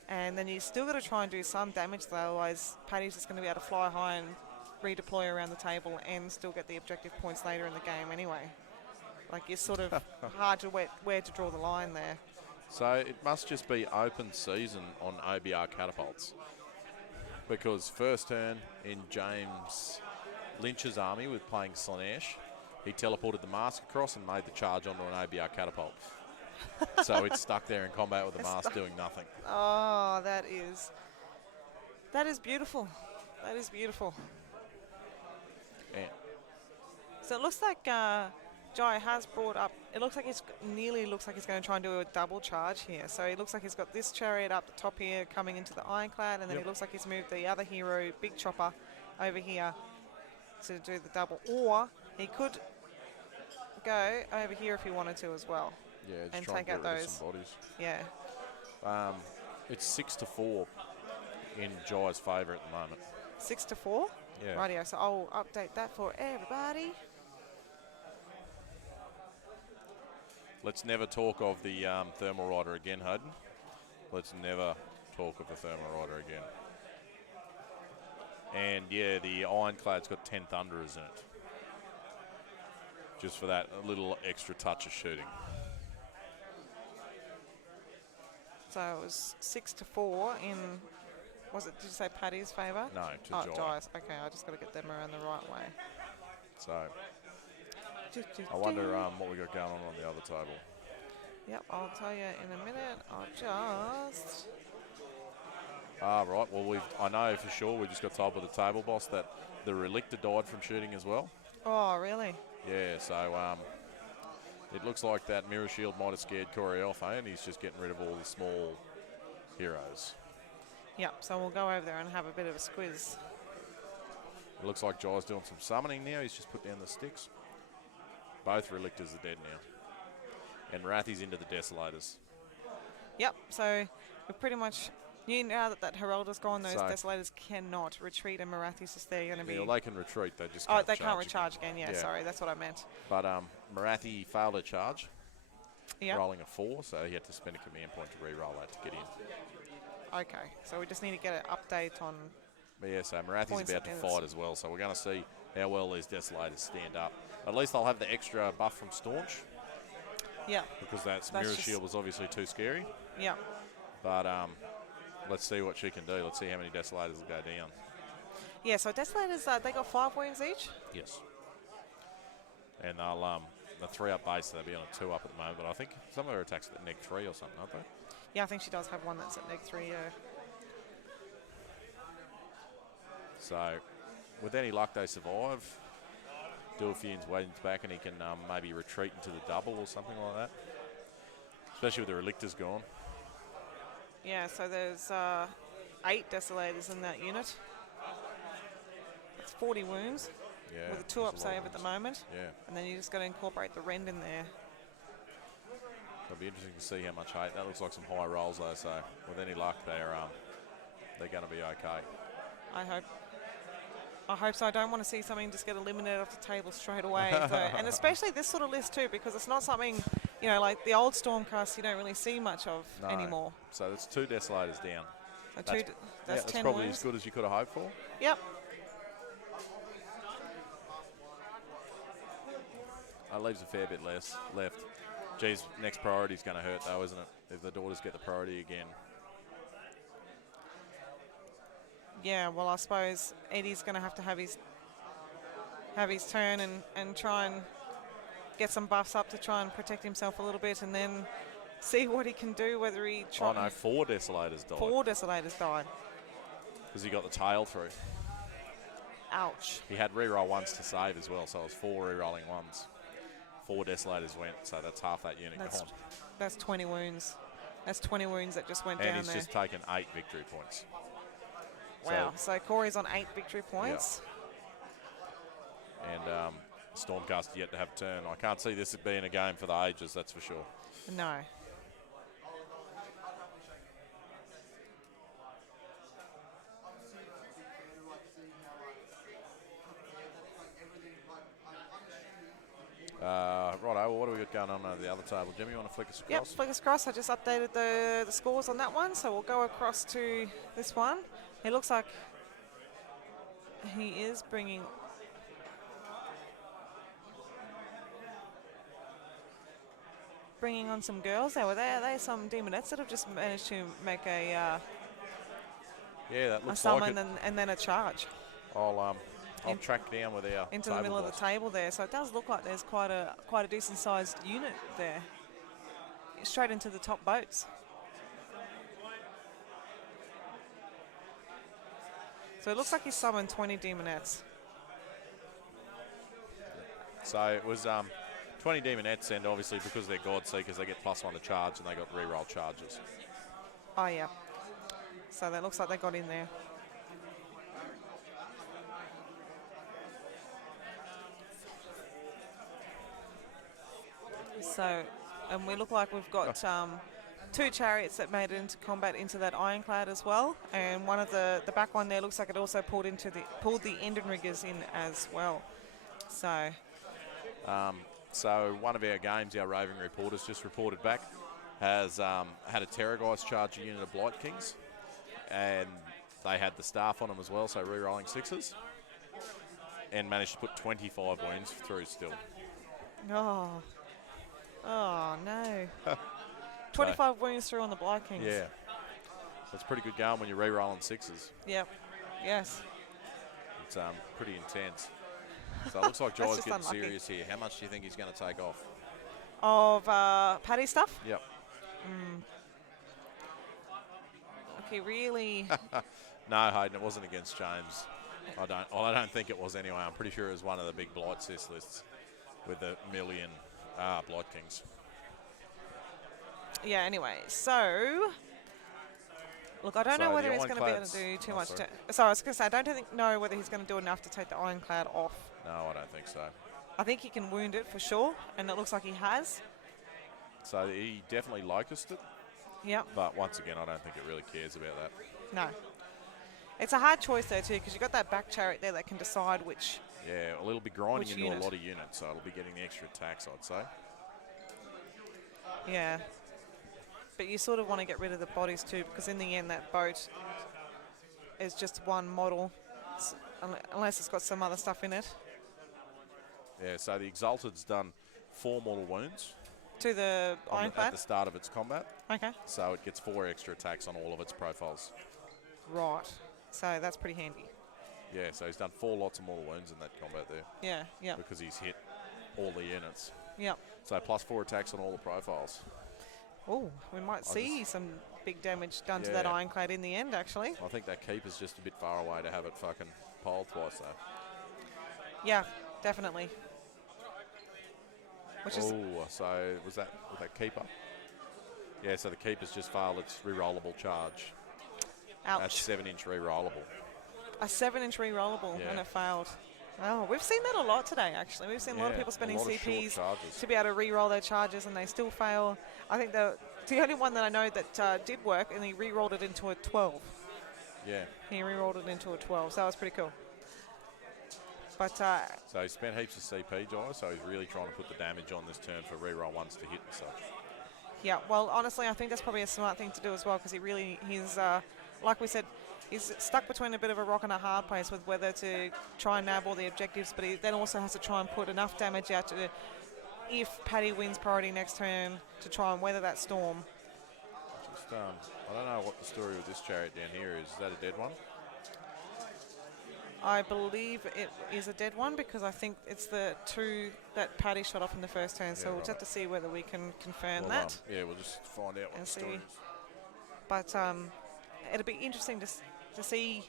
And then you still got to try and do some damage, though, otherwise Paddy's just going to be able to fly high and redeploy around the table and still get the objective points later in the game anyway. Like, it's sort of hard to where to draw the line there. So it must just be open season on OBR catapults, because first turn in James Lynch's army with playing Slaanesh, he teleported the mask across and made the charge onto an OBR catapult. So it's stuck there in combat with the mask doing nothing. Oh, that is beautiful. That is beautiful. Yeah. So it looks like Jai has brought up... It looks like he's going to try and do a double charge here. So it looks like he's got this chariot up the top here coming into the Ironclad, and then it looks like he's moved the other hero, Big Chopper, over here to do the double. Or he could go over here if he wanted to as well. Yeah, just and try take and get out rid of those. some bodies. Yeah. It's 6-4 in Jai's favour at the moment. 6-4? Yeah. Rightio, so I'll update that for everybody. Let's never talk of the Thermal Rider again, Hayden. Let's never talk of the Thermal Rider again. And yeah, the Ironclad's got 10 Thunderers in it. Just for that, a little extra touch of shooting. So it was 6-4 in... Was it, did you say Paddy's favour? No, to Jai. Jai's. Okay, I just got to get them around the right way. So, I wonder what we got going on the other table. Yep, I'll tell you in a minute. I'll just... Right. Well, I know for sure we just got told by the table boss that the Relictor died from shooting as well. Oh, really? Yeah, so it looks like that Mirror Shield might have scared Corey off, and he's just getting rid of all the small heroes. Yep, so we'll go over there and have a bit of a squiz. It looks like Jai's doing some summoning now. He's just put down the sticks. Both Relictors are dead now. And Rathi's into the Desolators. Yep, so we're pretty much... now that Herald's gone, those Desolators cannot retreat, and Marathi's just there going to be... Yeah, well, they can retreat, they just can't they can't recharge again. Yeah, sorry, that's what I meant. But Marathi failed a charge, rolling a 4, so he had to spend a command point to re-roll that to get in. Okay, so we just need to get an update on... But yeah, so Marathi's about to fight as well, so we're going to see how well these Desolators stand up. At least they'll have the extra buff from Staunch. Yeah. Because that Mirror Shield was obviously too scary. Yeah. But let's see what she can do. Let's see how many Desolators will go down. Yeah, so Desolators, they got 5 wounds each? Yes. And they'll the 3-up base, so they'll be on a 2-up at the moment. But I think some of her attacks at neg 3 or something, aren't they? Yeah, I think she does have one that's at neg 3, yeah. So, with any luck, they survive. Dilfian's Wayne's back, and he can maybe retreat into the double or something like that. Especially with the Relictors gone. Yeah, so there's 8 Desolators in that unit. That's 40 wounds. Yeah, with a 2-up save at the moment. Yeah. And then you just got to incorporate the rend in there. It'll be interesting to see how much hate. That looks like some high rolls though, so with any luck they're going to be okay. I hope so. I don't want to see something just get eliminated off the table straight away. So, and especially this sort of list too, because it's not something, like the old Stormcast you don't really see much of anymore. So that's 2 Desolators down. So that's 10 probably wounds. as good as you could have hoped for. Yep. It leaves a fair bit less left. Geez, next priority's going to hurt though, isn't it? If the daughters get the priority again. Yeah, well, I suppose Eddie's going to have his turn and try and get some buffs up to try and protect himself a little bit, and then see what he can do. Whether he 4 Desolators died. 4 Desolators died. Because he got the tail through. Ouch. He had reroll 1s to save as well, so it was 4 rerolling 1s. 4 Desolators went, so that's half that unit gone. That's 20 wounds. That's 20 wounds that just went down there. And he's just taken 8 victory points. Wow, so Corey's on 8 victory points. Yeah. And Stormcast yet to have a turn. I can't see this being a game for the ages, that's for sure. No. Righto, what do we got going on over the other table? Jimmy, you want to flick us across? Yep, flick us across. I just updated the scores on that one, so we'll go across to this one. It looks like he is bringing on some girls there. Are they some demonettes that have just managed to make that looks a summon like it. and then a charge? I'll track down with our into the middle of the table there. So it does look like there's quite a decent sized unit there. Straight into the top boats. So it looks like he summoned 20 demonettes. So it was 20 demonettes, and obviously because they're God Seekers, they get +1 to charge, and they got reroll charges. Oh yeah. So that looks like they got in there. So, and we look like we've got 2 chariots that made it into combat into that ironclad as well, and one of the back one there looks like it also pulled the Endenriggers in as well. So one of our games, our roving reporters just reported back, has had a Terrorgeist charge a unit of Blight Kings, and they had the staff on them as well, so re-rolling 6s, and managed to put 25 wounds through still. Oh no. 25 wounds through on the Blight Kings. Yeah. That's pretty good going when you're re-rolling 6s. Yep. Yes. It's pretty intense. So it looks like Jai's getting unlucky. serious here. How much do you think he's going to take off? Of Paddy stuff? Yep. Okay, really? No, Hayden, it wasn't against James. I don't think it was anyway. I'm pretty sure it was one of the big Blight Sis lists with a million Blight Kings. Yeah, anyway, so look, I don't know whether he's going to be able to do too much. So I was going to say, I don't know whether he's going to do enough to take the ironclad off. No, I don't think so. I think he can wound it for sure, and it looks like he has. So he definitely locusted it. Yep. But once again, I don't think it really cares about that. No. It's a hard choice there too, because you've got that back chariot there that can decide which. Yeah, well, it'll be grinding into unit. a lot of units, so it'll be getting the extra attacks, I'd say. Yeah. But you sort of want to get rid of the bodies too, because in the end that boat is just one model, unless it's got some other stuff in it. Yeah, so the Exalted's done 4 mortal wounds. To the ironclad? At the start of its combat. Okay. So it gets 4 extra attacks on all of its profiles. Right. So that's pretty handy. Yeah, so he's done 4 lots of mortal wounds in that combat there. Yeah, yeah. Because he's hit all the units. Yep. So +4 attacks on all the profiles. Oh, we might see some big damage done to Yeah. that Ironclad in the end, actually. I think that keeper's just a bit far away to have it fucking piled twice, though. Yeah, definitely. Which is Oh, so was that keeper? Yeah, so the keeper's just failed its re-rollable charge. ouch. That's 7-inch re-rollable. A 7-inch re-rollable, Yeah. and it failed. Oh, we've seen that a lot today, actually. We've seen a lot of Yeah, people spending a lot of short CPs charges. to be able to re-roll their charges, and they still fail. I think the only one that I know that did work, and he re-rolled it into a 12. Yeah. He re-rolled it into a 12, so that was pretty cool. But So he spent heaps of CP, Jai, so he's really trying to put the damage on this turn for re-roll ones to hit and such. yeah, well, honestly, I think that's probably a smart thing to do as well, because he's like we said, he's stuck between a bit of a rock and a hard place with whether to try and nab all the objectives, but he then also has to try and put enough damage out to, if Paddy wins priority next turn, to try and weather that storm. Just, I don't know what the story with this chariot down here is. Is that a dead one? I believe it is a dead one, because I think it's the 2 that Paddy shot off in the first turn, so Yeah, we'll just right. have to see whether we can confirm Well, that. yeah, we'll just find out what And the story see. is. But it'll be interesting to see.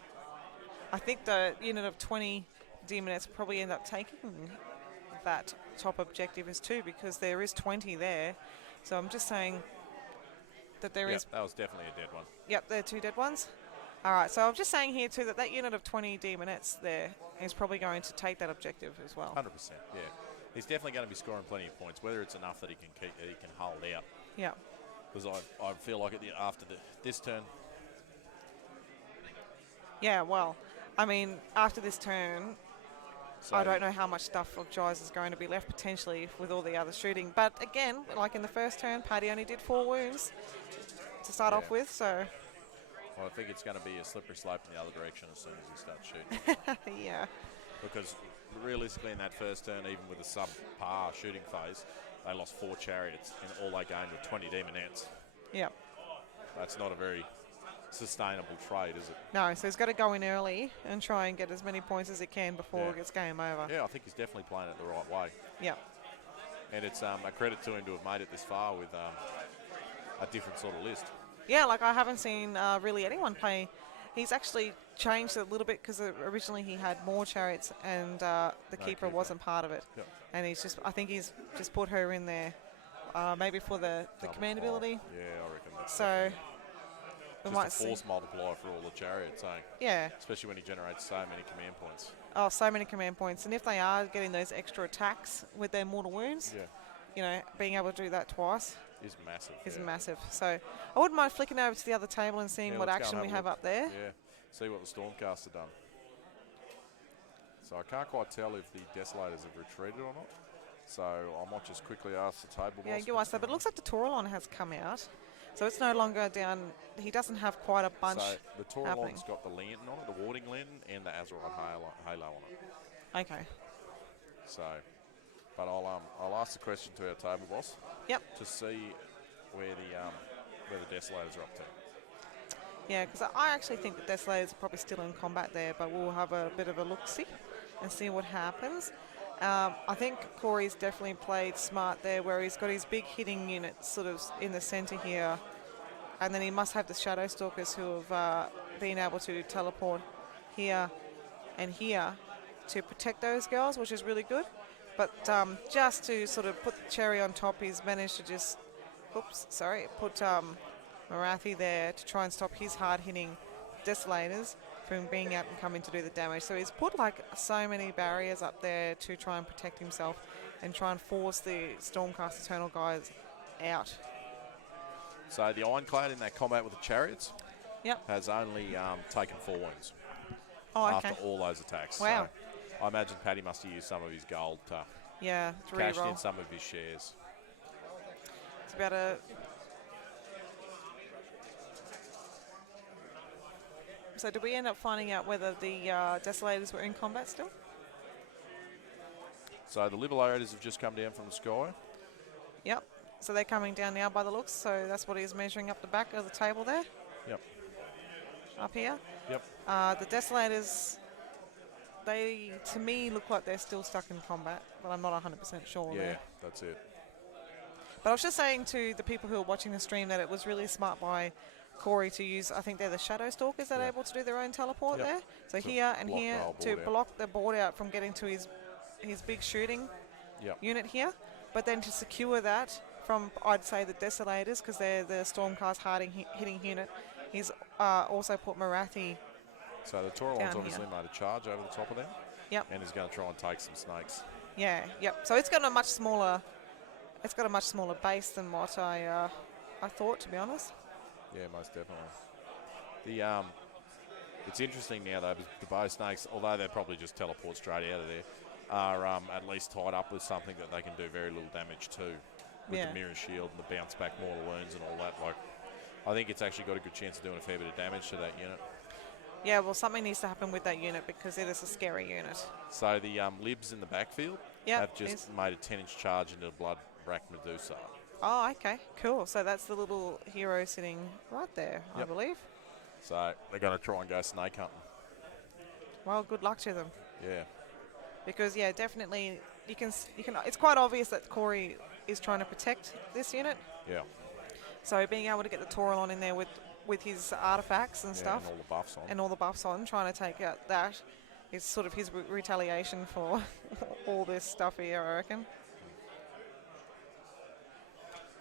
I think the unit of 20 demonettes probably end up taking that top objective as 2, because there is 20 there. So I'm just saying that there is. That was definitely a dead one. Yep, there are 2 dead ones. All right, so I'm just saying here too that unit of 20 demonettes there is probably going to take that objective as well. 100%, yeah. He's definitely going to be scoring plenty of points, whether it's enough that he can keep, that he can hold out. Yeah. Because I feel like after this turn, Yeah, well, I mean, after this turn, so I don't know how much stuff of Jai's is going to be left potentially with all the other shooting. But again, like in the first turn, Paddy only did 4 wounds to start off with, so well, I think it's going to be a slippery slope in the other direction as soon as he starts shooting. yeah. Because realistically, in that first turn, even with a subpar shooting phase, they lost 4 chariots and all they gained were 20 demonettes. Yeah. That's not a very sustainable trade, is it? No, so he's got to go in early and try and get as many points as he can before Yeah. it gets game over. Yeah, I think he's definitely playing it the right way. Yeah. And it's a credit to him to have made it this far with a different sort of list. Yeah, like I haven't seen really anyone play. He's actually changed it a little bit, because originally he had more chariots and the keeper wasn't part of it. Yep. And I think he's just put her in there, maybe for the command ability. Yeah, I reckon that's So we might just a see. force multiplier for all the chariots, eh? Yeah. Especially when he generates so many command points. Oh, so many command points. And if they are getting those extra attacks with their mortal wounds, Yeah, being able to do that twice is massive. is yeah. massive. So I wouldn't mind flicking over to the other table and seeing Yeah, what let's go action and we a have look. up there. Yeah, see what the Stormcast have done. So I can't quite tell if the Desolators have retreated or not. So I might just quickly ask the table Yeah, boss. you asked that, but it looks like the Taurolon has come out. So it's no longer down. He doesn't have quite a bunch So the happening. Taurolon's got the lantern on it, the warding lantern, and the Azerite halo on it. Okay. So, but I'll ask the question to our table boss Yep. to see where the Desolators are up to. Yeah, because I actually think that Desolators are probably still in combat there, but we'll have a bit of a look-see and see what happens. I think Corey's definitely played smart there, where he's got his big hitting unit sort of in the centre here, and then he must have the Shadow Stalkers who have been able to teleport here and here to protect those girls, which is really good. But just to sort of put the cherry on top, he's managed to just, put Marathi there to try and stop his hard-hitting Desolators from being out and coming to do the damage. So he's put like so many barriers up there to try and protect himself and try and force the Stormcast Eternal guys out. So the Ironclad in that combat with the chariots Yep. has only taken 4 wounds Oh, okay. after all those attacks. Wow. So I imagine Paddy must have used some of his gold to Yeah, to cash in reroll. some of his shares. It's about a... So did we end up finding out whether the Desolators were in combat still? So the Liberators have just come down from the sky. Yep. So they're coming down now by the looks, so that's what he's measuring up the back of the table there, Yep. up here. Yep. The Desolators they, to me, look like they're still stuck in combat, but I'm not 100% sure Yeah, there. that's it. But I was just saying to the people who are watching the stream that it was really smart by Corey to use, I think they're the Shadow Stalkers that are able to do their own teleport there. So To here and block the here whole to board out. block the board out from getting to his big shooting Yep. unit here. But then to secure that from, I'd say, the Desolators, because they're the Stormcast hitting unit. He's also put Marathi. So the Taurolon's Down obviously here. made a charge over the top of them. Yep. And is going to try and take some snakes. Yeah. Yep. So it's got a much smaller. It's got a much smaller base than what I thought, to be honest. Yeah, most definitely. It's interesting now though, because the bow snakes, although they probably just teleport straight out of there, are at least tied up with something that they can do very little damage to, with the mirror shield and the bounce back mortal wounds and all that. Like, I think it's actually got a good chance of doing a fair bit of damage to that unit. Yeah, well, something needs to happen with that unit because it is a scary unit. So the libs in the backfield have just made a 10-inch charge into Blood Rack Medusa. Oh, okay, cool. So that's the little hero sitting right there, I believe. So they're going to try and go snake hunting. Well, good luck to them. Yeah. Because yeah, definitely you can. It's quite obvious that Corey is trying to protect this unit. Yeah. So being able to get the Taurolon in there with his artifacts and stuff, and all the buffs on. and all the buffs on, trying to take out that is sort of his retaliation for all this stuff here, I reckon.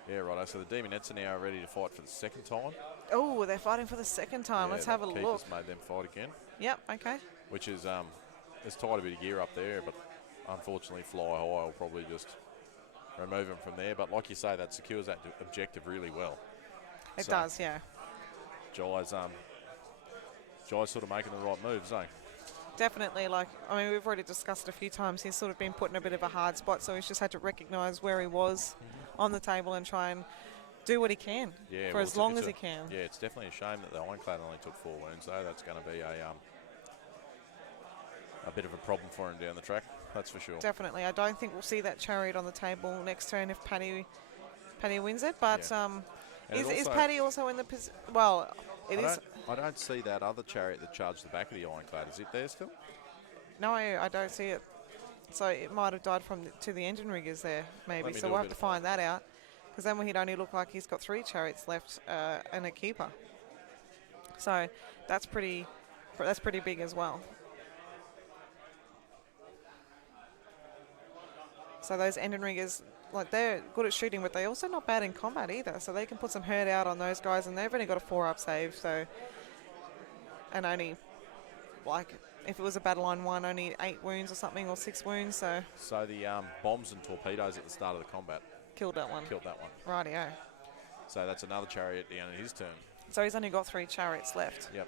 Yeah, righto. So the Demonettes are now ready to fight for the second time. Oh, they're fighting for the second time. Let's have a look. Keeper's made them fight again. Yep. Okay. Which is it's tied a bit of gear up there, but unfortunately Fly High will probably just remove him from there. But like you say, that secures that objective really well. It does, yeah. Jai's sort of making the right moves, eh? Definitely. Like, I mean, we've already discussed it a few times. He's sort of been put in a bit of a hard spot, so he's just had to recognise where he was on the table and try and do what he can for as long as he can. Yeah, it's definitely a shame that the Ironclad only took 4 wounds, though. That's going to be a bit of a problem for him down the track, that's for sure. Definitely. I don't think we'll see that chariot on the table next turn if Paddy wins it, but is Paddy also in the position? Well, I don't see that other chariot that charged the back of the Ironclad. Is it there still? No, I don't see it. So it might have died to the engine riggers there, maybe. So we'll have to find that out, because then he'd only look like he's got 3 chariots left and a keeper. So that's pretty big as well. So those engine riggers, like, they're good at shooting, but they're also not bad in combat either. So they can put some hurt out on those guys, and they've only got a 4-up save. So, and only, like, if it was a battle line 1, only 8 wounds or something, or 6 wounds. So the bombs and torpedoes at the start of the combat killed that one. Rightio. So that's another chariot down in his turn. So he's only got 3 chariots left. Yep,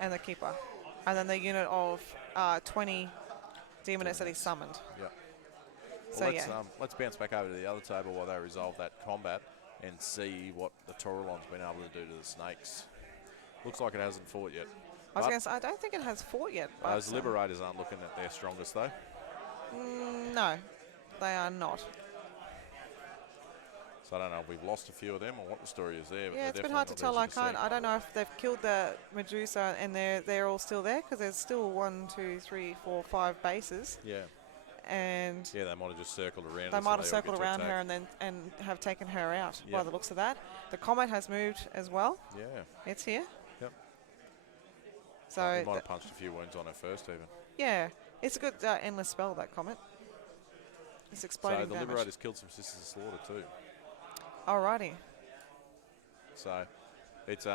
and the keeper. And then the unit of 20 Demonettes that he summoned. Yep. So well, let's bounce back over to the other table while they resolve that combat and see what the Taurolon's been able to do to the snakes. Looks like it hasn't fought yet. I was going to say, I don't think it has fought yet. But those Liberators aren't looking at their strongest, though. No, they are not. So I don't know if we've lost a few of them or what the story is there. But yeah, it's been hard to tell. I don't know if they've killed the Medusa and they're all still there, because there's still 1, 2, 3, 4, 5 bases. Yeah. And yeah, they might have just circled around. They might have circled around her and have taken her out by the looks of that. The Comet has moved as well. Yeah. It's here. Yep. So he might have punched a few wounds on her first even. Yeah. It's a good endless spell, that Comet. It's exploding damage. So the Liberators killed some Sisters of Slaughter too. Alrighty. So it's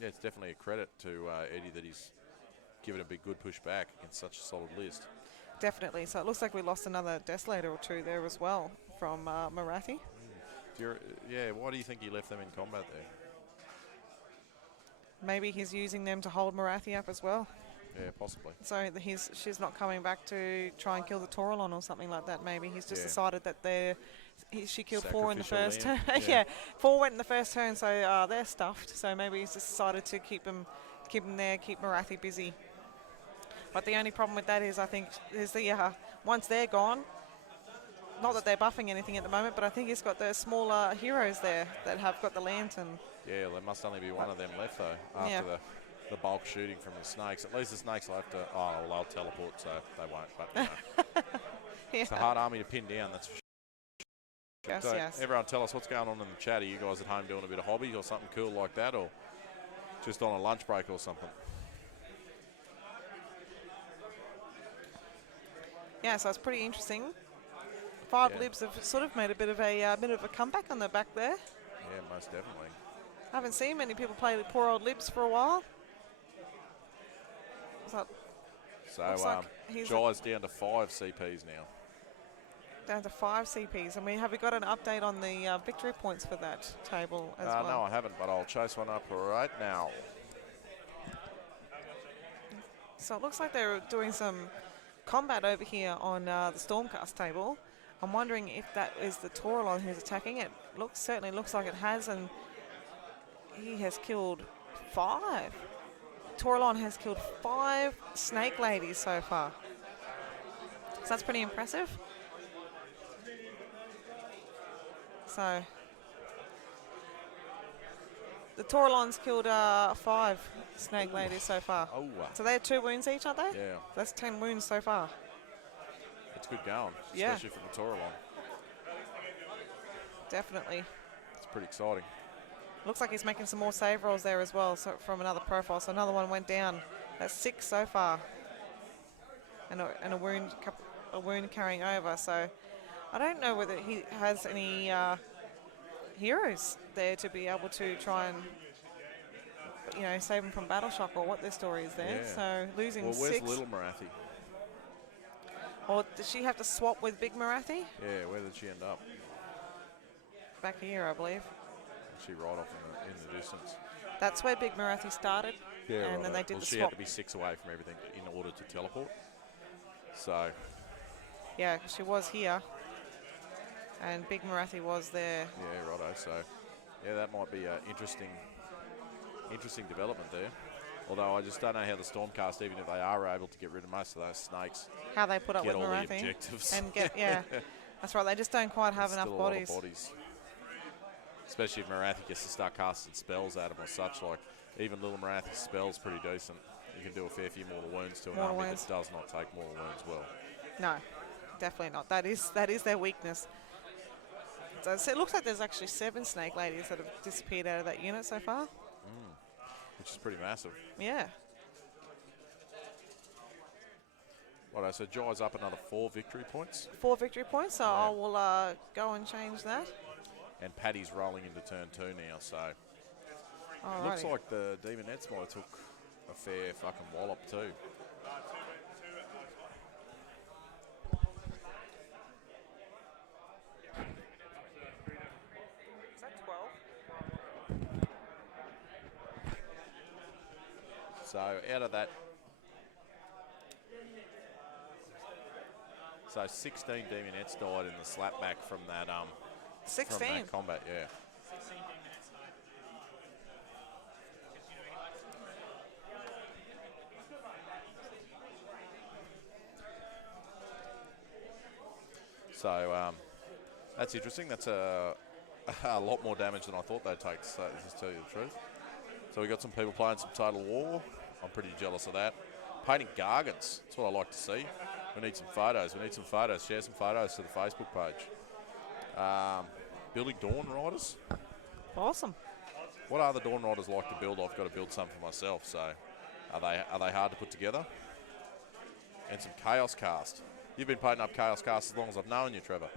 it's definitely a credit to Eddie that he's given a big good push back against such a solid list. Definitely. So it looks like we lost another Desolator or 2 there as well from Marathi. Why do you think he left them in combat there? Maybe he's using them to hold Marathi up as well. Yeah, possibly. So she's not coming back to try and kill the Taurolon or something like that. Maybe he's just decided that she killed 4 in the first turn. Yeah, 4 went in the first turn, so they're stuffed. So maybe he's just decided to keep them there, keep Marathi busy. But the only problem with that is, I think, is once they're gone, not that they're buffing anything at the moment, but I think he's got the smaller heroes there that have got the lantern. Yeah, there must only be one of them left though. After the bulk shooting from the snakes. At least the snakes will have to. Oh, well, they'll teleport, so they won't. But it's a hard army to pin down. That's for sure. Yes, So yes. everyone, tell us what's going on in the chat. Are you guys at home doing a bit of hobby or something cool like that, or just on a lunch break or something? Yeah, so it's pretty interesting. Five libs have sort of made a bit of a comeback on the back there. Yeah, most definitely. I haven't seen many people play the poor old libs for a while. So Jai's down to 5 CPs now. Down to 5 CPs, and have we got an update on the victory points for that table as well? No, I haven't, but I'll chase one up right now. So it looks like they're doing some combat over here on the Stormcast table. I'm wondering if that is the Taurolon who's attacking it. Certainly looks like it has, and he has killed 5. Taurolon has killed 5 snake ladies so far. So that's pretty impressive. So the Taurolon's killed 5 snake ladies so far. Oh, so they had 2 wounds each, aren't they? Yeah. That's 10 wounds so far. It's good going, yeah. Especially for the Taurolon. Definitely. It's pretty exciting. Looks like he's making some more save rolls there as well, so from another profile. So another one went down. That's 6 so far, and a wound carrying over. So I don't know whether he has any heroes there to be able to try and save him from battle shock, or what their story is there. Yeah. So losing 6. Well, where's Little Marathi? Or does she have to swap with Big Marathi? Yeah, where did she end up? Back here, I believe. She right off in the distance. That's where Big Marathi started. Yeah, and then they did the she swap. had to be 6 away from everything in order to teleport. So. Yeah, 'cause she was here, and Big Marathi was there. Yeah, righto. So, yeah, that might be an interesting development there. Although I just don't know how the Stormcast, even if they are able to get rid of most of those snakes, how they put up with all Marathi the objectives. and get that's right. They just don't quite have enough bodies. A lot of bodies. Especially if Marathi gets to start casting spells at him or such. Like even Little Marathi's spell's pretty decent. You can do a fair few mortal wounds to an army that does not take mortal wounds well. No, definitely not. That is their weakness. So it looks like there's actually 7 snake ladies that have disappeared out of that unit so far. Which is pretty massive. Yeah. Righto, so Jai's up another 4 victory points. 4 victory points, so I will go and change that. And Paddy's rolling into turn 2 now, so Alrighty. Looks like the Demonettes might have took a fair fucking wallop too. Is that 12? So out of that, so 16 Demonettes died in the slapback from that 16 from that combat, yeah. So that's interesting. That's a lot more damage than I thought they'd take, to just tell you the truth. So we got some people playing some Total War. I'm pretty jealous of that. Painting Gargants. That's what I like to see. We need some photos. Share some photos to the Facebook page. Building Dawn Riders. Awesome. What other Dawn Riders like to build? I've got to build some for myself. So are they hard to put together? And some Chaos Cast. You've been painting up Chaos Cast as long as I've known you, Trevor.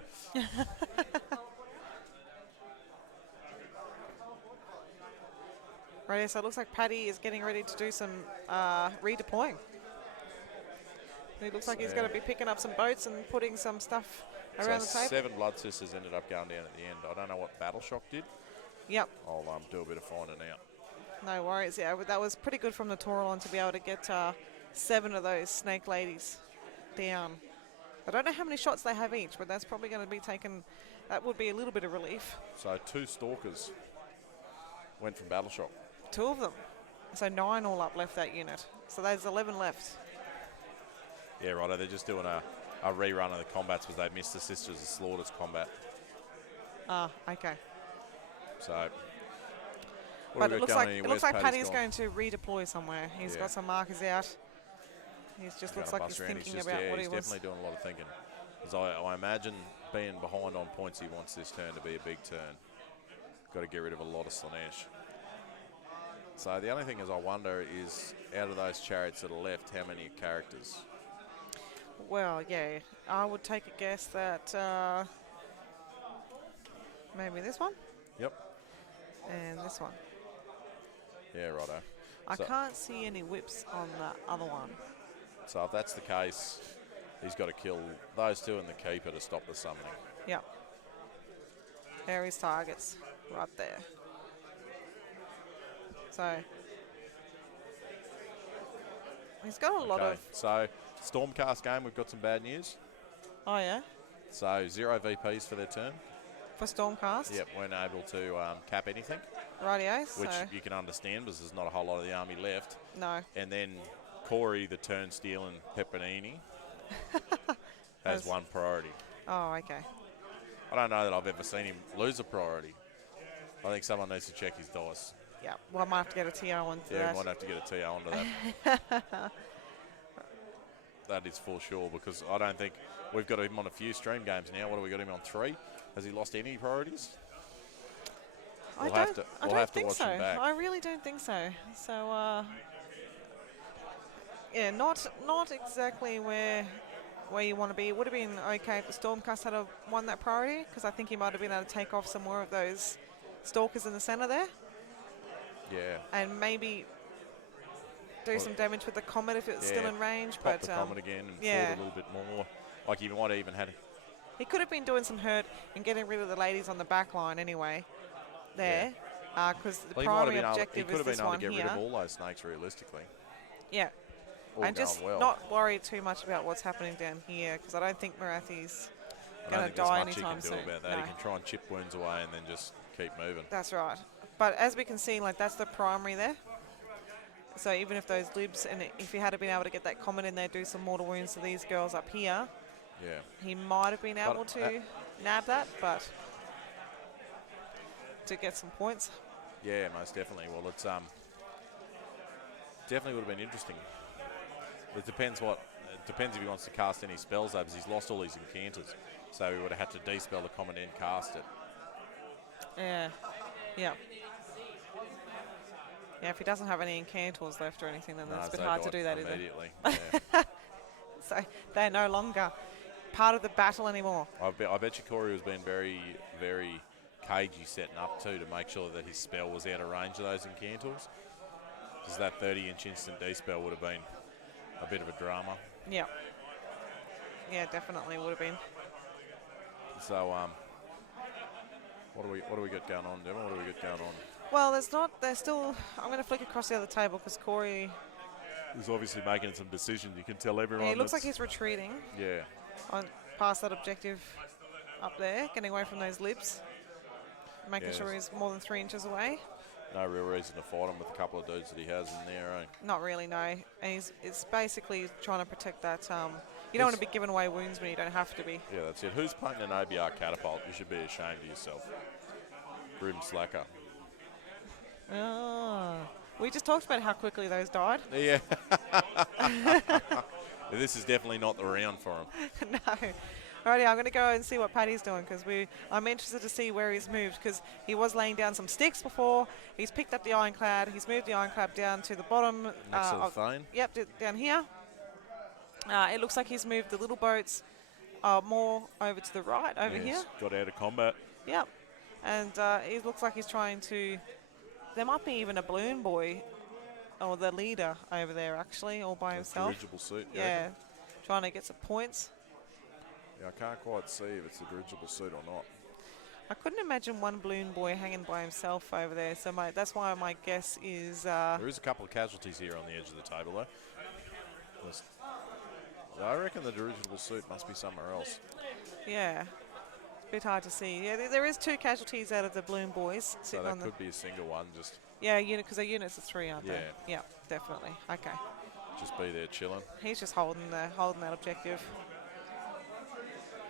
Right, so it looks like Paddy is getting ready to do some redeploying. It looks like he's going to be picking up some boats and putting some stuff around the table. 7 Blood Sisters ended up going down at the end. I don't know what Battle Shock did. Yep. I'll do a bit of finding out. No worries. Yeah, that was pretty good from the Taurolon to be able to get 7 of those snake ladies down. I don't know how many shots they have each, but that's probably going to be taken. That would be a little bit of relief. So 2 Stalkers went from Battle Shock. 2 of them. So 9 all up left that unit. So there's 11 left. Yeah, righto. They're just doing a rerun of the combats because they missed the Sisters of Slaughter's combat. Ah, okay. So But we it got looks going like here? Where's Paddy's gone? going to redeploy somewhere. He's Yeah. got some markers out. He just looks Gonna like he's bust around. thinking just, about what he he's was. definitely doing a lot of thinking. Because I imagine being behind on points, he wants this turn to be a big turn. Got to get rid of a lot of Slaanesh. So the only thing is I wonder is, out of those chariots that are left, how many are characters? Well, yeah, I would take a guess that maybe this one Yep. and this one. Yeah, righto. I can't see any whips on the other one. So if that's the case, he's got to kill those two and the keeper to stop the summoning. Yep. There are his targets, right there. So he's got a lot of. So Stormcast game, we've got some bad news. Oh yeah, So 0 VPs for their turn. for Stormcast. Yep, weren't able to cap anything, Rightio. which So you can understand because there's not a whole lot of the army left. no. And then Corey, the turnstile and Peppanini, has one priority. Oh, okay. I don't know that I've ever seen him lose a priority. I think someone needs to check his dice. Yeah. Well, I might have to get a TO onto Yeah, that. we might have to get a TO onto that. That is for sure, because I don't think we've got him on a few stream games now. What have we got him on 3? Has he lost any priorities? I We'll have don't to think watch so. him back. I really don't think so. So, yeah, not exactly where you want to be. It would have been okay if the Stormcast had won that priority, because I think he might have been able to take off some more of those stalkers in the centre there, Yeah. and maybe do some damage with the comet if it was still in range. Pop But the comet again and yeah. fought a little bit more. Like he might have even had. He could have been doing some hurt and getting rid of the ladies on the back line anyway. There, because the primary objective is this one He could have been able to get rid here. of all those snakes realistically. Yeah. All And just going well. not worry too much about what's happening down here, because I don't think Marathi's I don't going to think there's die much he anytime can do soon. about that. No. He can try and chip wounds away and then just keep moving. That's right. But as we can see, like, that's the primary there. So even if those libs, and if he had been able to get that comet in there, do some mortal wounds to these girls up here, Yeah. he might have been able to nab that, but to get some points. Yeah, most definitely. Well, it's definitely would have been interesting. It depends if he wants to cast any spells though, because he's lost all his incanters, so he would have had to de-spell the comet and cast it. Yeah. Yeah. Yeah, if he doesn't have any incantors left or anything, then it's a bit hard to do that, isn't it? immediately. Yeah. So they're no longer part of the battle anymore. I bet you Corey was being very, very cagey setting up too to make sure that his spell was out of range of those incantors, because that 30-inch instant de-spell would have been a bit of a drama. Yeah. Yeah, definitely would have been. So, what do we got going on, Devon? What do we got going on? Well, there's still, I'm going to flick across the other table because Corey, He's obviously making some decisions. You can tell everyone. he looks like he's retreating Yeah. on past that objective up there, getting away from those libs, making Yes. sure he's more than 3 inches away. No real reason to fight him with a couple of dudes that he has in there, eh? Not really, no. And it's basically trying to protect that. You don't want to be giving away wounds when you don't have to be. Yeah, that's it. Who's playing an OBR catapult? You should be ashamed of yourself. Grim slacker. Oh. We just talked about how quickly those died. Yeah. This is definitely not the round for him. No. Alrighty, I'm going to go and see what Paddy's doing, because I'm interested to see where he's moved, because he was laying down some sticks before. He's picked up the ironclad. He's moved the ironclad down to the bottom. Next to the Thane? Yep, down here. It looks like he's moved the little boats more over to the right, over here. Got out of combat. Yep. And it looks like he's trying to... There might be even a balloon boy, or the leader over there, actually, all by himself. Dirigible suit, Yeah, trying to get some points. Yeah, I can't quite see if it's a dirigible suit or not. I couldn't imagine one balloon boy hanging by himself over there, so that's why my guess is... There is a couple of casualties here on the edge of the table, though. I reckon the dirigible suit must be somewhere else. Yeah, it's a bit hard to see. Yeah, there is 2 casualties out of the balloon boys So sitting that on could be a single one, just Yeah, because their units are 3, aren't they? Yeah. Yeah, definitely. Okay. be there chilling. He's just holding that objective.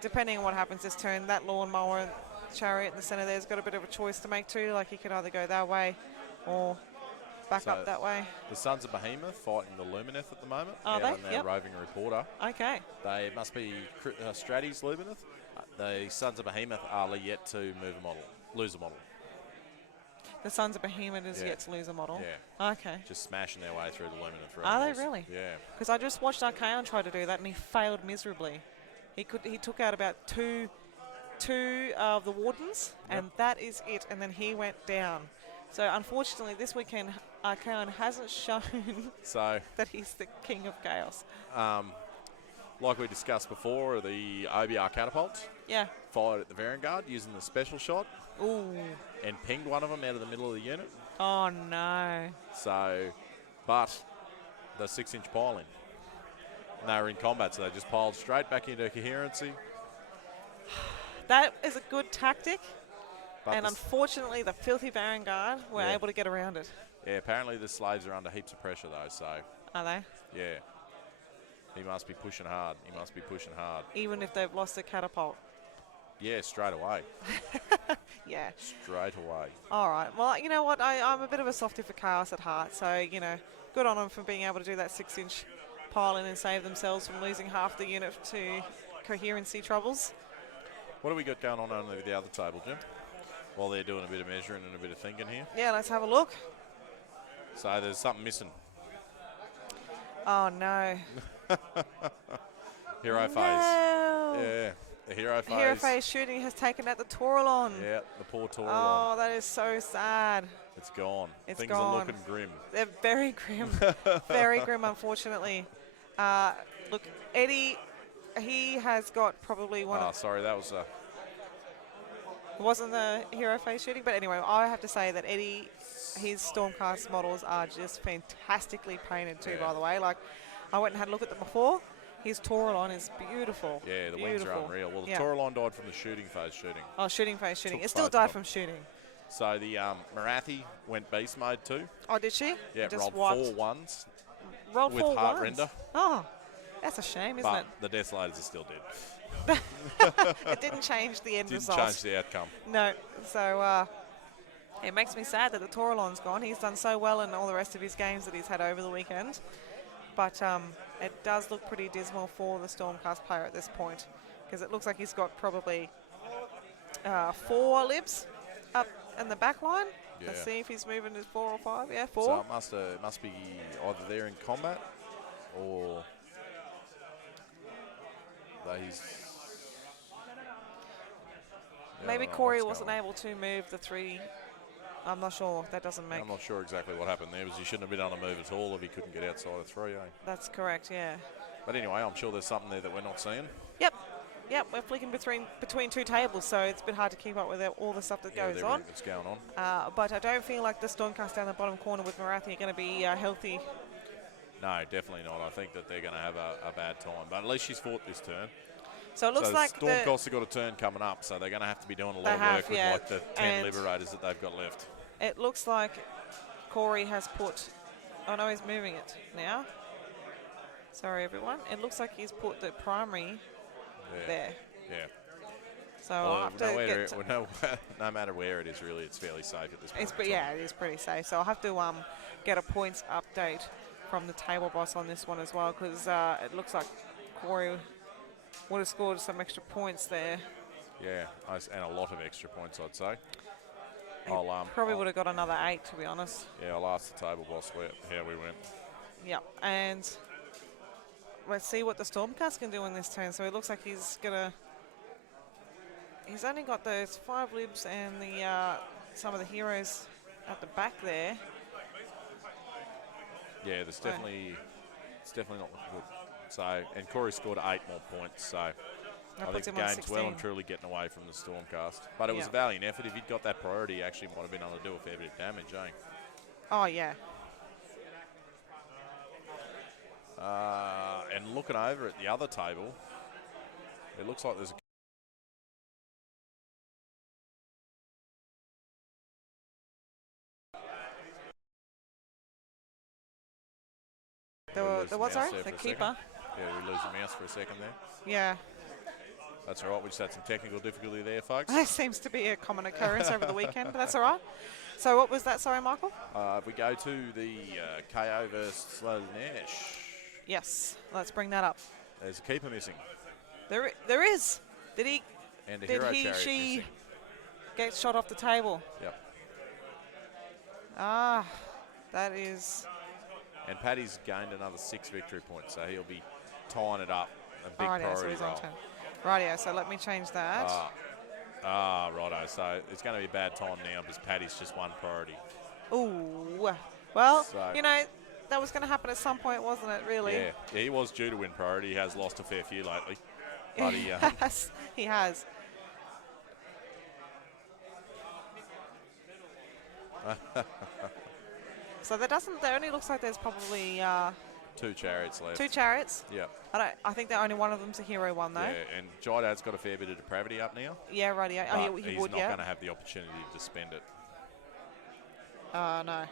Depending on what happens this turn, that lawnmower chariot in the centre there's got a bit of a choice to make too. Like he could either go that way or back up that way. The Sons of Behemoth fighting the Lumineth at the moment. Are they? On their roving reporter. Okay. They must be Stratty's Lumineth. The Sons of Behemoth are yet to lose a model. The Sons of Behemoth is yet to lose a model. Yeah. Okay. Just smashing their way through the Lumineth. Are they really? Yeah. Because I just watched Archaon try to do that and he failed miserably. He took out about two of the Wardens, and that is it. And then he went down. So unfortunately, this weekend Archaon hasn't shown that he's the king of chaos. Like we discussed before, the OBR catapults. Yeah. Fired at the Vanguard using the special shot. Ooh. And pinged one of them out of the middle of the unit. Oh no. So, but the 6-inch piling. And they were in combat, so they just piled straight back into coherency. That is a good tactic. But and unfortunately, the filthy Vanguard were able to get around it. Yeah, apparently the slaves are under heaps of pressure, though, so... Are they? Yeah. He must be pushing hard. He must be pushing hard. Even if they've lost the catapult? Yeah, straight away. Yeah. Straight away. All right. Well, you know what? I'm a bit of a softie for chaos at heart, so, you know, good on them for being able to do that 6-inch pile in and save themselves from losing half the unit to coherency troubles. What do we got going on under the other table, Jim? While they're doing a bit of measuring and a bit of thinking here. Yeah, let's have a look. So there's something missing. Oh, no. Hero phase. Yeah, the hero phase. Hero phase shooting has taken out the Taurolon. Yeah, the poor Taurolon. Oh, that is so sad. It's gone. It's Things gone. are looking grim. They're very grim. Very grim, unfortunately. Look, Eddie, he has got probably one of... sorry, that was... It wasn't the hero phase shooting, but anyway, I have to say that Eddie, his Stormcast models are just fantastically painted too, by the way. Like, I went and had a look at them before. His Taurolon is beautiful. Yeah, the wings are unreal. Well, the Taurolon died from the shooting phase shooting. Oh, shooting phase shooting. It still died from shooting. So the Marathi went beast mode too. Oh, did she? Yeah, just rolled 4 ones. Rolled with 4 heart ones? render. Oh, that's a shame, isn't it? But the Desolators are still dead. It didn't change the end result. Didn't change the outcome. No. So it makes me sad that the Taurolon's gone. He's done so well in all the rest of his games that he's had over the weekend. But it does look pretty dismal for the Stormcast player at this point, because it looks like he's got probably 4 libs up in the back line. Yeah. Let's see if he's moving to 4 or 5. Yeah, 4. So it must be either they're in combat or he's... Maybe Corey wasn't able to move the 3. I'm not sure. That doesn't make... I'm not sure exactly what happened there, because he shouldn't have been on a move at all if he couldn't get outside of 3, eh? That's correct, yeah. But anyway, I'm sure there's something there that we're not seeing. Yep, we're flicking between 2 tables, so it's a bit hard to keep up with all the stuff that goes on. That's going on. But I don't feel like the Stormcast down the bottom corner with Marathi are going to be healthy. No, definitely not. I think that they're going to have a bad time. But at least she's fought this turn. So it looks like Stormcast have got a turn coming up, so they're going to have to be doing a lot of work with like the 10 Liberators that they've got left. It looks like Corey has put... Oh, no, he's moving it now. Sorry, everyone. It looks like he's put the primary there. Yeah. So I'll have to no matter where it is, really, it's fairly safe at this point. Yeah, it is pretty safe. So I'll have to get a points update from the table boss on this one as well, because it looks like Corey would have scored some extra points there. Yeah, and a lot of extra points, I'd say. Probably would have got another 8, to be honest. Yeah, I'll ask the table boss how we went. Yep, and let's see what the Stormcast can do in this turn. So it looks like he's only got those 5 libs and some of the heroes at the back there. Yeah, it's definitely not looking good. So, and Corey scored 8 more points, so I think the game's well and truly getting away from the Stormcast. But it was a valiant effort. If he'd got that priority, he actually might have been able to do a fair bit of damage, eh? Oh, yeah. And looking over at the other table, it looks like there's a... The keeper. Yeah, we lose the mouse for a second there. Yeah. That's all right. We just had some technical difficulty there, folks. That seems to be a common occurrence over the weekend, but that's all right. So what was that? Sorry, Michael. If we go to the KO versus Slaanesh, Yes. Let's bring that up. there's a keeper missing. There is. Did he? And a Did hero he? chariot She missing. get shot off the table? Yep. Ah, that is. And Paddy's gained another 6 victory points, so he'll be tying it up. A big Rightio, so priority he's on role. turn. Rightio, so let me change that. Righto. So it's going to be a bad time now because Paddy's just one priority. Ooh. Well, So- you know, that was going to happen at some point, wasn't it, really? Yeah, he was due to win priority. He has lost a fair few lately. But he, Yes, he has. So there only looks like there's probably 2 chariots left. 2 chariots. Yeah. I think that only one of them's a hero one, though. Yeah, and Jidad's got a fair bit of depravity up now. Yeah, rightio. But Oh, he he's would, not yeah. going to have the opportunity to spend it No.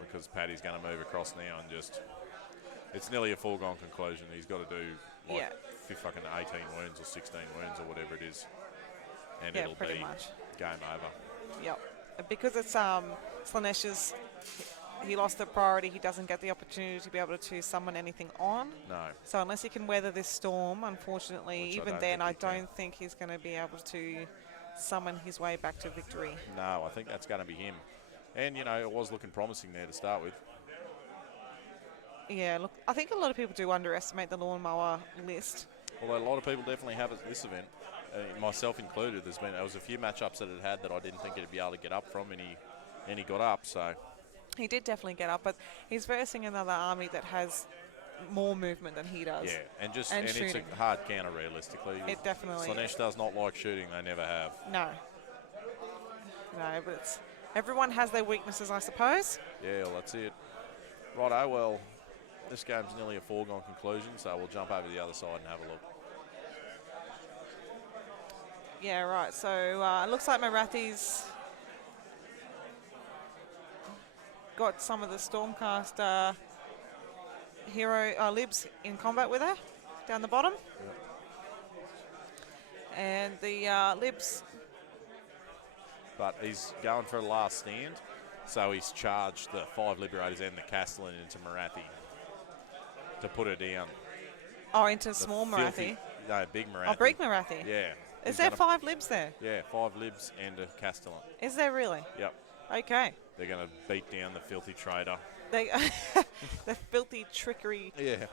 because Paddy's going to move across now and just... It's nearly a foregone conclusion. He's got to do Yeah. fucking 18 wounds or 16 wounds or whatever it is. And Yeah, it'll pretty be much. game over. Yep. Because it's Slaanesh's, he lost the priority, he doesn't get the opportunity to be able to summon anything on. No. So unless he can weather this storm, unfortunately, Which I even don't then, think I he can. don't think he's going to be able to summon his way back to victory. No, I think that's going to be him. And, you know, it was looking promising there to start with. Yeah, look, I think a lot of people do underestimate the lawnmower list. Although a lot of people definitely have at this event, myself included. There was a few matchups that it had that I didn't think it'd be able to get up from, and he got up. So He did definitely get up, but he's versing another army that has more movement than he does. yeah, and it's shooting. a hard counter realistically. It definitely Slaanesh is. does not like shooting; they never have. No, but everyone has their weaknesses, I suppose. Yeah, well, that's it. Righto, well, this game's nearly a foregone conclusion, so we'll jump over to the other side and have a look. Yeah, right. So it looks like Marathi's got some of the Stormcast hero libs in combat with her down the bottom. And the libs, But he's going for a last stand, so he's charged the 5 Liberators and the Castellan into Marathi to put her down. into small Filthy- Marathi. No, big Marathi. Oh, big Marathi. Yeah. Is He's there gonna- 5 libs there? Yeah, 5 libs and a Castellan. Is there really? Yep. Okay. They're going to beat down the filthy trader. They, the filthy trickery Yeah.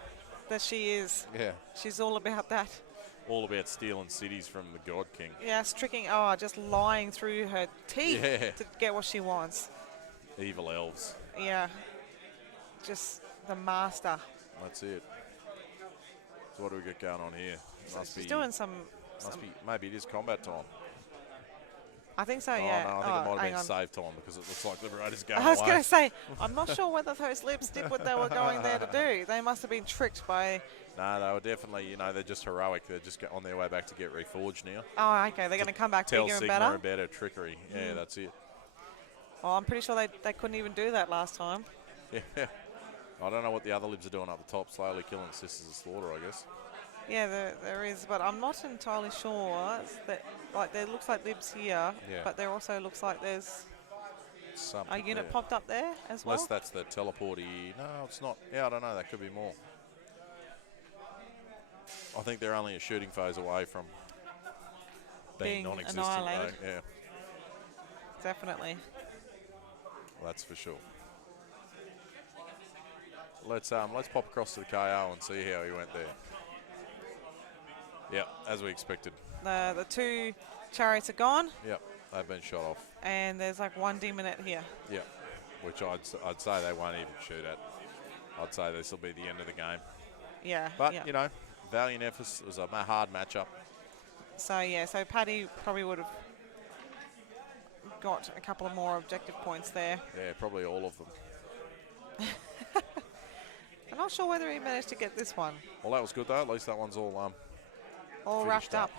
that she is. Yeah. She's all about that. All about stealing cities from the God King. Yes, tricking. Oh, just lying through her teeth Yeah. to get what she wants. Evil elves. Yeah. Just the master. That's it. So what do we got going on here? She's doing some. Maybe it is combat time. I think so, Oh, yeah. no, I think it might have hang been on. save time because it looks like Liberator's going I was away. going to say, I'm not sure whether those lips did what they were going there to do. They must have been tricked by. No, they were definitely, they're just heroic. They're just on their way back to get reforged now. Oh, okay. They're going to come back Tell bigger and Sigmar better. about her trickery. Yeah, that's it. Well, I'm pretty sure they couldn't even do that last time. Yeah. I don't know what the other libs are doing up the top, slowly killing Sisters of Slaughter, I guess. Yeah, there is, but I'm not entirely sure. There looks like libs here, Yeah. but there also looks like there's Something a unit there. popped up there as well. Unless that's the teleporty. No, it's not. Yeah, I don't know. That could be more. I think they're only a shooting phase away from being non-existent. annihilated. Though. Yeah, Definitely. that's for sure. Let's pop across to the KO and see how he went there. Yep, as we expected. The 2 chariots are gone, Yep, they've been shot off. and there's like 1 demonette here. Yep, which I'd say they won't even shoot at. I'd say this will be the end of the game. Yeah. But, yeah. valiant efforts. It was a hard matchup. So Paddy probably would have got a couple of more objective points there. Yeah, probably all of them. I'm not sure whether he managed to get this one Well, that was good, though. At least that one's all all finished wrapped up.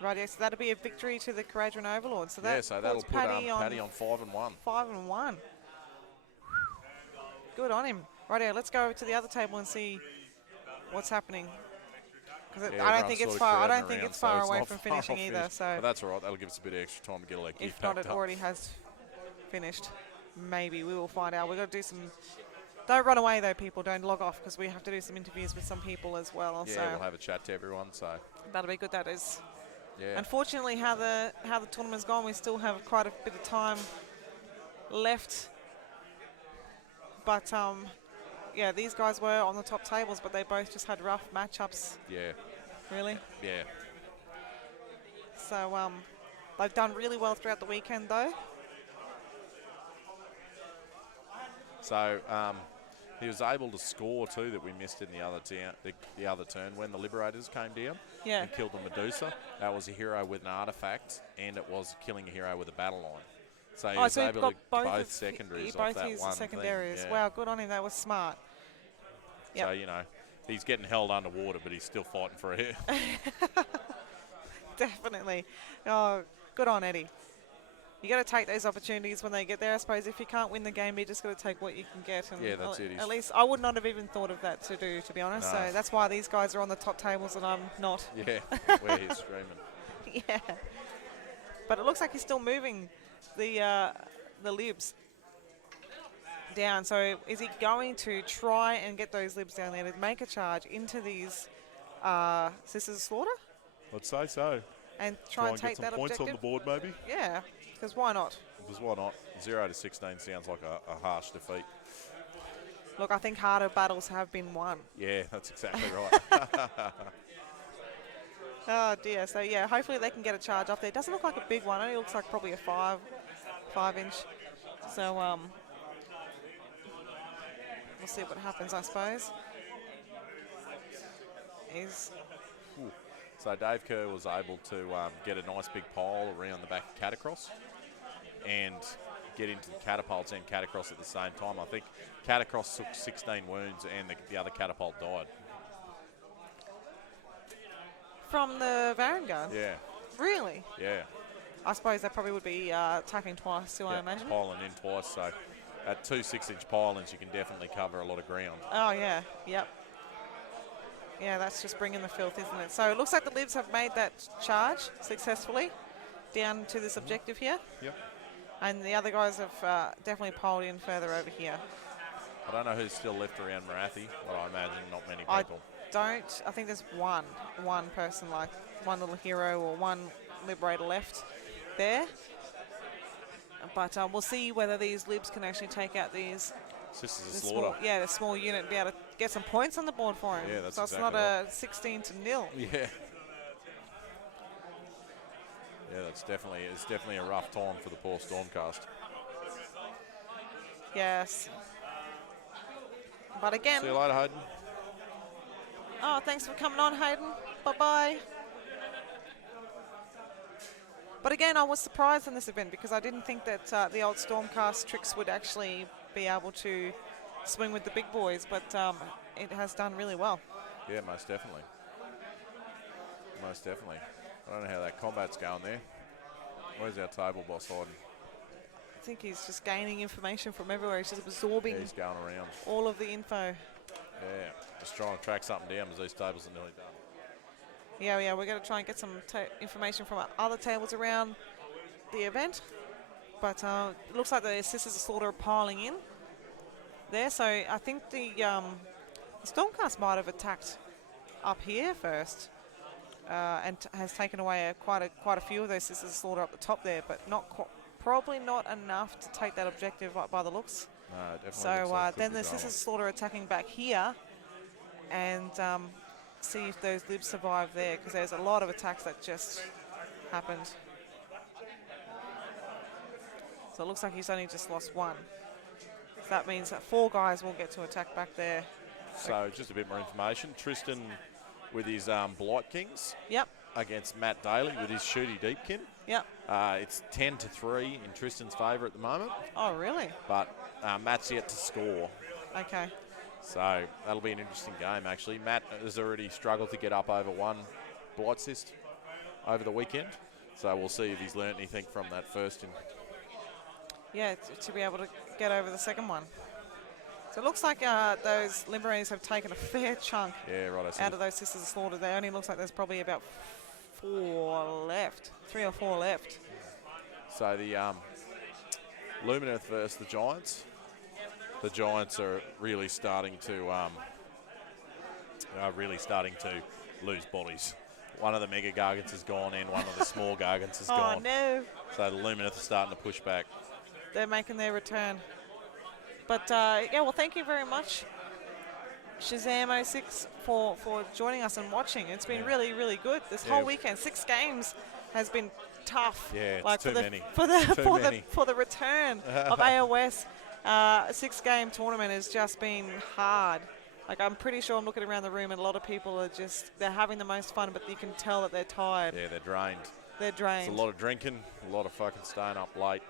Right, yeah, so that'll be a victory to the Caradron Overlord. So that yeah, so that'll puts put Paddy on 5-1. 5-1. Good on him. Right, yeah, let's go over to the other table and see what's happening. Because Yeah, I don't think everyone's it's sort of far. I don't crowding think around, it's so far it's away not from far finishing off either. finish. So But that's all right. That'll give us a bit of extra time to get all that gift if not, packed it up. already has finished. Maybe. We will find out. We've got to do some... Don't run away, though, people. Don't log off, because we have to do some interviews with some people as well. Yeah, so we'll have a chat to everyone, so... That'll be good, that is. Yeah. Unfortunately, how the tournament's gone, we still have quite a bit of time left. But, yeah, these guys were on the top tables, but they both just had rough matchups. Yeah. Really? Yeah. So, they've done really well throughout the weekend, though. So, he was able to score too that we missed in the other the other turn when the Liberators came down and killed the Medusa. That was a hero with an artifact, and it was killing a hero with a battle line. So he was able to both secondaries off that one secondaries. thing. Yeah. Wow, good on him. That was smart. Yep. So, you know, he's getting held underwater, but he's still fighting for air. Definitely. Oh, good on Eddie. You got to take those opportunities when they get there. I suppose if you can't win the game, you just got to take what you can get. And yeah, that's it. At least I would not have even thought of that to do, to be honest. No. So that's why these guys are on the top tables and I'm not. Yeah, we're here streaming. Yeah. But it looks like he's still moving the libs down. So is he going to try and get those libs down there to make a charge into these Sisters of Slaughter? I'd say so. And try and take get some that points objective? on the board, maybe. Yeah, because why not? Because why not? 0 to 16 sounds like a harsh defeat. Look, I think harder battles have been won. Yeah, that's exactly right. Oh dear. So yeah, hopefully they can get a charge up there. It doesn't look like a big one. It only looks like probably a 5-inch. So we'll see what happens, I suppose. So Dave Kerr was able to get a nice big pile around the back of Catacross and get into the catapults and Catacross at the same time. I think Catacross took 16 wounds and the other catapult died. From the Vanguard? Yeah. Really? Yeah. I suppose they probably would be attacking twice too, I imagine. Piling in twice, so at 2 6-inch pilings you can definitely cover a lot of ground. Oh yeah, yep. Yeah, that's just bringing the filth, isn't it? So it looks like the Libs have made that charge successfully down to this objective here. Yep. And the other guys have definitely piled in further over here. I don't know who's still left around Marathi, but I imagine not many people. I think there's one person, like one little hero or one Liberator left there. But we'll see whether these Libs can actually take out these... Sisters of Slaughter. The small unit, and be able to get some points on the board for him. Yeah, that's so exactly it's not a 16-0. Yeah. Yeah, it's definitely a rough time for the poor Stormcast. Yes. But again... See you later, Hayden. Oh, thanks for coming on, Hayden. Bye-bye. But again, I was surprised in this event because I didn't think that the old Stormcast tricks would actually be able to swing with the big boys, but it has done really well. Yeah, most definitely. Most definitely. I don't know how that combat's going there. Where's our table boss hiding? I think he's just gaining information from everywhere. He's just absorbing he's going around. all of the info. Yeah, just trying to track something down as these tables are nearly done. Yeah, we're going to try and get some information from other tables around the event. But it looks like the Sisters of Slaughter are piling in there. So I think the Stormcast might have attacked up here first and has taken away quite a few of those Sisters of Slaughter up the top there, but probably not enough to take that objective by the looks. No, definitely. So then the Sisters of Slaughter attacking back here and see if those libs survive there, because there's a lot of attacks that just happened. So it looks like he's only just lost one. So that means that 4 guys will get to attack back there. So just a bit more information. Tristan with his Blight Kings. Yep. Against Matt Daly with his Shooty Deepkin. Yep. It's 10-3 in Tristan's favour at the moment. Oh, really? But Matt's yet to score. Okay. So that'll be an interesting game, actually. Matt has already struggled to get up over one Blight Cyst over the weekend. So we'll see if he's learnt anything from that first. Yeah, to be able to get over the second one. So it looks like those Liberators have taken a fair chunk out of those Sisters of Slaughter. There only looks like there's probably about 4 left, 3 or 4 left. So the Lumineth versus the Giants. The Giants are really starting to lose bodies. One of the Mega Gargants has gone in, one of the small Gargants has gone. Oh, no. So the Lumineth are starting to push back. They're making their return. But, yeah, well, thank you very much, Shazam06, for joining us and watching. It's been really, really good. This whole weekend, 6 games, has been tough. Yeah, like too many. For the return of AOS, 6-game tournament has just been hard. Like, I'm pretty sure I'm looking around the room and a lot of people are they're having the most fun, but you can tell that they're tired. Yeah, they're drained. They're drained. It's a lot of drinking, a lot of fucking staying up late.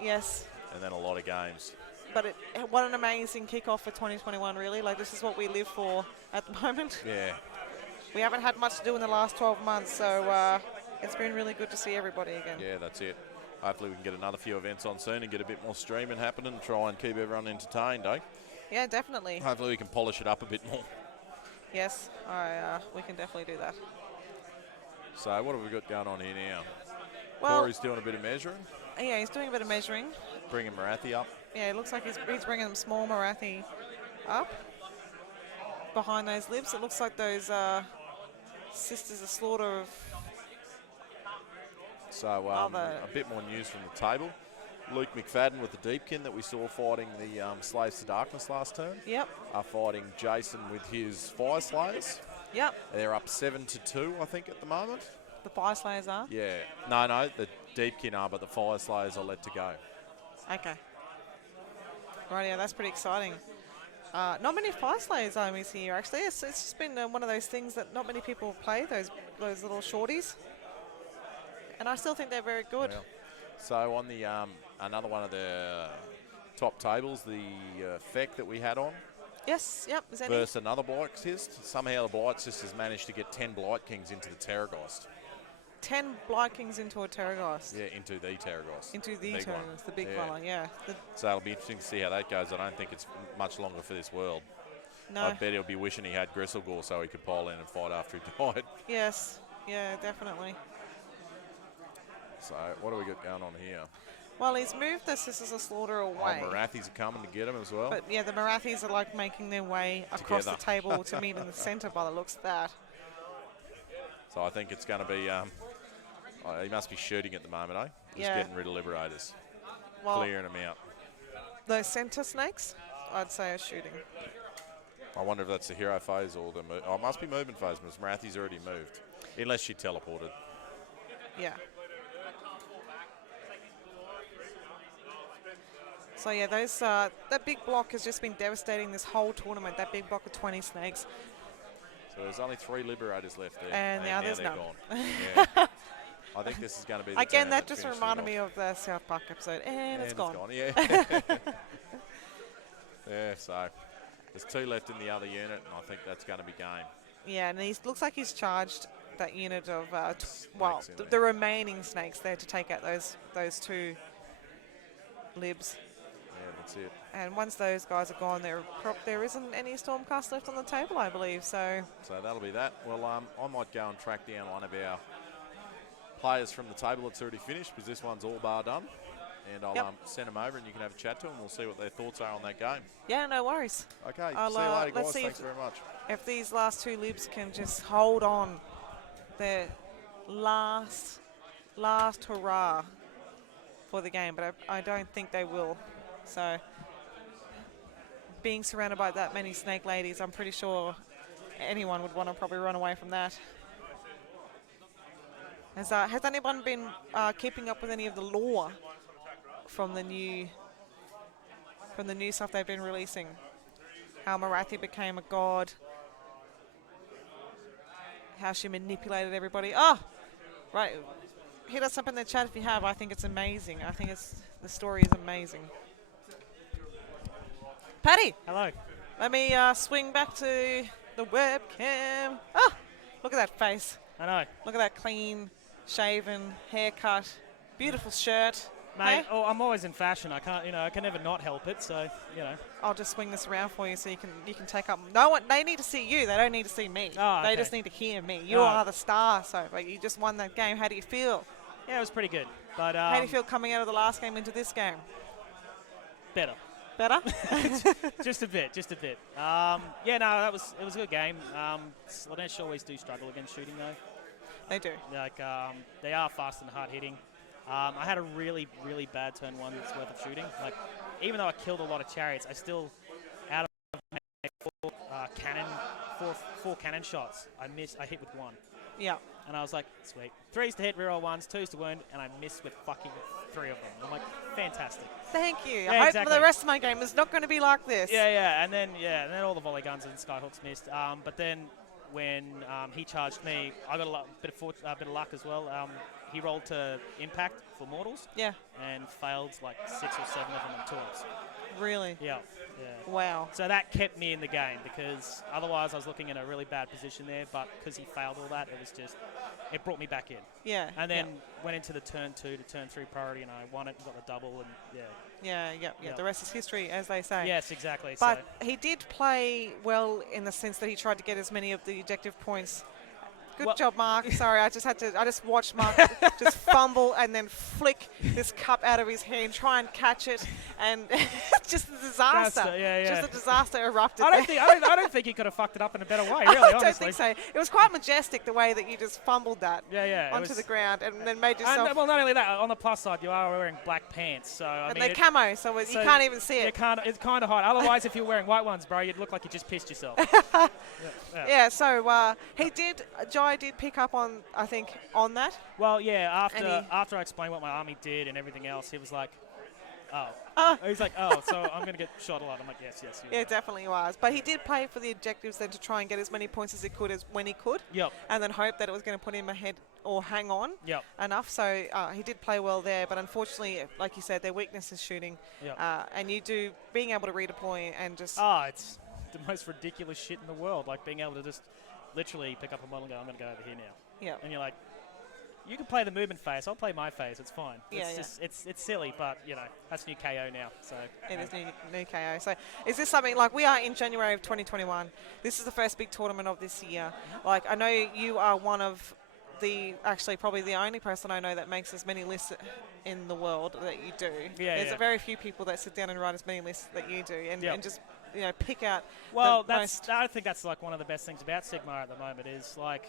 Yes. And then a lot of games. But what an amazing kickoff for 2021, really. Like, this is what we live for at the moment. Yeah. We haven't had much to do in the last 12 months, so it's been really good to see everybody again. Yeah, that's it. Hopefully we can get another few events on soon and get a bit more streaming happening and try and keep everyone entertained, eh? Yeah, definitely. Hopefully we can polish it up a bit more. Yes, we can definitely do that. So what have we got going on here now? Well, Corey's doing a bit of measuring. Yeah, he's doing a bit of measuring. Bringing Marathi up. Yeah, it looks like he's bringing them small Marathi up behind those lips. It looks like those Sisters of Slaughter of... So a bit more news from the table. Luke McFadden with the Deepkin that we saw fighting the Slaves to Darkness last turn. Yep. Are fighting Jason with his Fire Slayers. Yep. They're up 7-2, I think, at the moment. The Fire Slayers are? Yeah. No, the Deepkin are, but the Fire Slayers are let to go. Okay. Right, yeah, that's pretty exciting. Not many Fire Slayers armies here, actually. It's just been one of those things that not many people play, those little shorties. And I still think they're very good. Yeah. So on the another one of the top tables, the Feck that we had on. Yes, yep. Is that versus another Blightcyst. Somehow the Blightcyst has managed to get 10 Blight Kings into the Terrorgeist. 10 Blight Kings into a Terrorgeist. Yeah, into the Terrorgeist. Into the Terrorgeist, the big fella, yeah. So it'll be interesting to see how that goes. I don't think it's much longer for this world. No. I bet he'll be wishing he had Gristlegore so he could pile in and fight after he died. Yes, yeah, definitely. So what do we got going on here? Well, he's moved the Sisters of Slaughter away. Oh, Marathis are coming to get him as well. But yeah, the Marathis are like making their way across the table to meet in the centre by the looks of that. So I think it's going to be, he must be shooting at the moment, eh? Just getting rid of Liberators. Well, clearing them out. Those centre snakes, I'd say, are shooting. I wonder if that's the hero phase or the... it must be movement phase, because Marathi's already moved. Unless she teleported. Yeah. So yeah, those that big block has just been devastating this whole tournament. That big block of 20 snakes. So there's only 3 Liberators left there, and now there's none. Gone. Yeah. I think this is going to be the again. That just reminded me of the South Park episode, and it's gone. Yeah. Yeah. So there's 2 left in the other unit, and I think that's going to be game. Yeah, and he looks like he's charged that unit of the remaining snakes there to take out those 2 libs. Yeah, that's it. And once those guys are gone, there isn't any Stormcast left on the table, I believe. So that'll be that. Well, I might go and track down one of our players from the table that's already finished, because this one's all bar done. And I'll send them over, and you can have a chat to them. We'll see what their thoughts are on that game. Yeah, no worries. Okay, see you later, guys. Thanks very much. If these last 2 libs can just hold on their last hurrah for the game, but I don't think they will. So being surrounded by that many snake ladies, I'm pretty sure anyone would want to probably run away from that. Has anyone been keeping up with any of the lore from the new stuff they've been releasing? How Marathi became a god, how she manipulated everybody. Oh, right. Hit us up in the chat if you have. I think it's amazing. I think the story is amazing. Paddy. Hello. Let me swing back to the webcam. Oh, look at that face. I know. Look at that clean shaven haircut. Beautiful shirt. Mate, I'm always in fashion. I can never not help it. So, I'll just swing this around for you so you can take up. No one. They need to see you. They don't need to see me. Oh, okay. They just need to hear me. You are the star. So, you just won that game. How do you feel? Yeah, it was pretty good. But how do you feel coming out of the last game into this game? Better. Better? Just a bit. Yeah, no, it was a good game. Slaanesh always do struggle against shooting though. They do. Like they are fast and hard hitting. I had a really, really bad turn one worth of shooting. Like even though I killed a lot of chariots, I still out of four cannon shots. I hit with one. Yeah. And I was like, sweet. 3s to hit, reroll 1s, 2s to wound, and I missed with fucking 3 of them. I'm like, fantastic. Thank you. Yeah, I hope exactly. for the rest of my game is not going to be like this. Yeah, and then all the volley guns and skyhooks missed. But then when he charged me, I got a bit of luck as well. He rolled to impact for mortals. Yeah. And failed like 6 or 7 of them on tools. Really? Yeah. Wow. So that kept me in the game because otherwise I was looking in a really bad position there. But because he failed all that, it brought me back in. Yeah. And then went into the turn 2 to turn 3 priority, and I won it and got the double. And Yeah. The rest is history, as they say. Yes, exactly. But he did play well in the sense that he tried to get as many of the objective points. Good job, Mark. Sorry, I just watched Mark just fumble and then flick this cup out of his hand, try and catch it, and just a disaster. Just a disaster erupted. I don't think he could have fucked it up in a better way. Really, I don't honestly. think so. It was quite majestic the way that you just fumbled that onto the ground and then made yourself. And, well, not only that, on the plus side, you are wearing black pants, so and they're camo, so you can't even see it. It's kind of hot. Otherwise, if you were wearing white ones, bro, you'd look like you just pissed yourself. So he did. Jai did pick up on, I think, on that. Well, yeah. After I explained what my army did and everything else, he was like, he's like, so I'm going to get shot a lot. I'm like, yes. Yeah, definitely was. But he did play for the objectives then to try and get as many points as he could when he could. Yep. And then hope that it was going to put him ahead or hang on enough. So he did play well there. But unfortunately, like you said, their weakness is shooting. Yep. And being able to redeploy and just... it's the most ridiculous shit in the world. Like being able to just literally pick up a model and go, I'm going to go over here now. Yeah. And you're like, you can play the movement phase. I'll play my phase. It's fine. It's silly, but that's new KO now. So it is new KO. So is this something like we are in January of 2021? This is the first big tournament of this year. Like I know you are one of probably the only person I know that makes as many lists in the world that you do. There's very few people that sit down and write as many lists that you do, and just pick out. Well, I think that's like one of the best things about Sigmar at the moment is like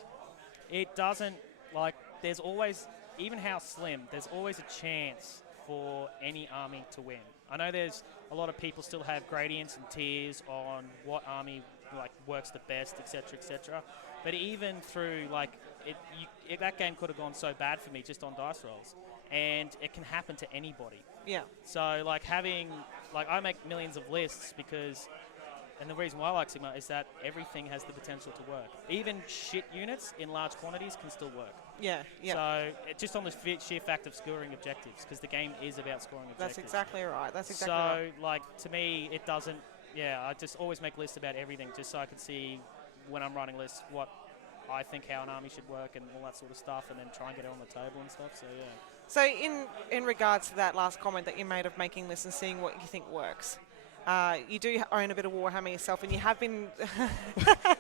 it doesn't like. There's always, even how slim, there's always a chance for any army to win. I know there's a lot of people still have gradients and tiers on what army works the best, etc. But even through that game could have gone so bad for me just on dice rolls, and it can happen to anybody. Yeah. So I make millions of lists because. And the reason why I like Sigmar is that everything has the potential to work. Even shit units in large quantities can still work. Yeah. So just on the sheer fact of scoring objectives, because the game is about scoring objectives. That's exactly right. So, to me, it doesn't... Yeah, I just always make lists about everything just so I can see when I'm writing lists what I think how an army should work and all that sort of stuff, and then try and get it on the table and stuff. So, yeah. So in regards to that last comment that you made of making lists and seeing what you think works... you do own a bit of Warhammer yourself, and you have been.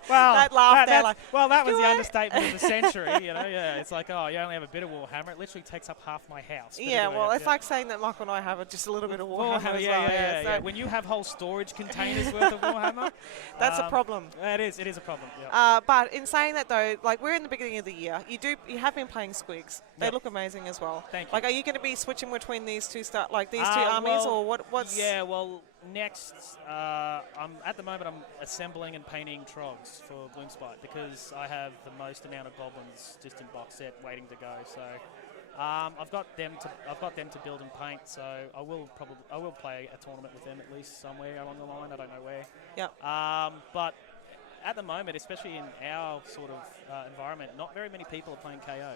That laugh there, that was the understatement of the century. It's like, you only have a bit of Warhammer. It literally takes up half my house. It's like saying that Michael and I have just a little bit of Warhammer as well. So when you have whole storage containers worth of Warhammer, that's a problem. It is a problem. Yeah. But in saying that though, we're in the beginning of the year. You have been playing Squigs. They look amazing as well. Thank you. Are you going to be switching between these two two armies, or what's? Yeah. Well. Next, at the moment I'm assembling and painting trogs for Gloomspite because I have the most amount of goblins just in box set waiting to go. So I've got them to build and paint. So I will play a tournament with them at least somewhere along the line. I don't know where. Yeah. But at the moment, especially in our sort of environment, not very many people are playing KO.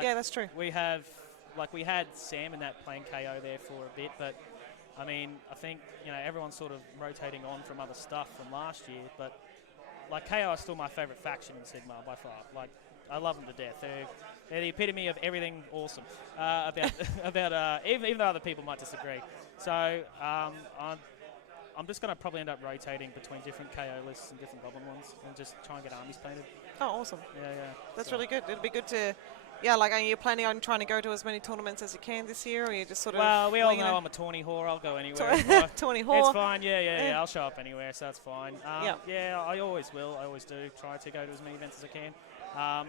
Yeah, that's true. We had Sam in that playing KO there for a bit, but. I mean, I think, everyone's sort of rotating on from other stuff from last year, but, KO is still my favourite faction in Sigmar by far. I love them to death. They're the epitome of everything awesome even though other people might disagree. So, I'm just going to probably end up rotating between different KO lists and different Goblin ones and just try and get armies painted. Oh, awesome. Yeah. That's really good. It'll be good to Yeah, like, are you planning on trying to go to as many tournaments as you can this year, or are you just sort of... Well, we all winging know it? I'm a tawny whore. I'll go anywhere. It's fine. Tawny It's whore. fine. Yeah. Yeah. I'll show up anywhere, so that's fine. Yeah. Yeah, I always will. I always do try to go to as many events as I can. I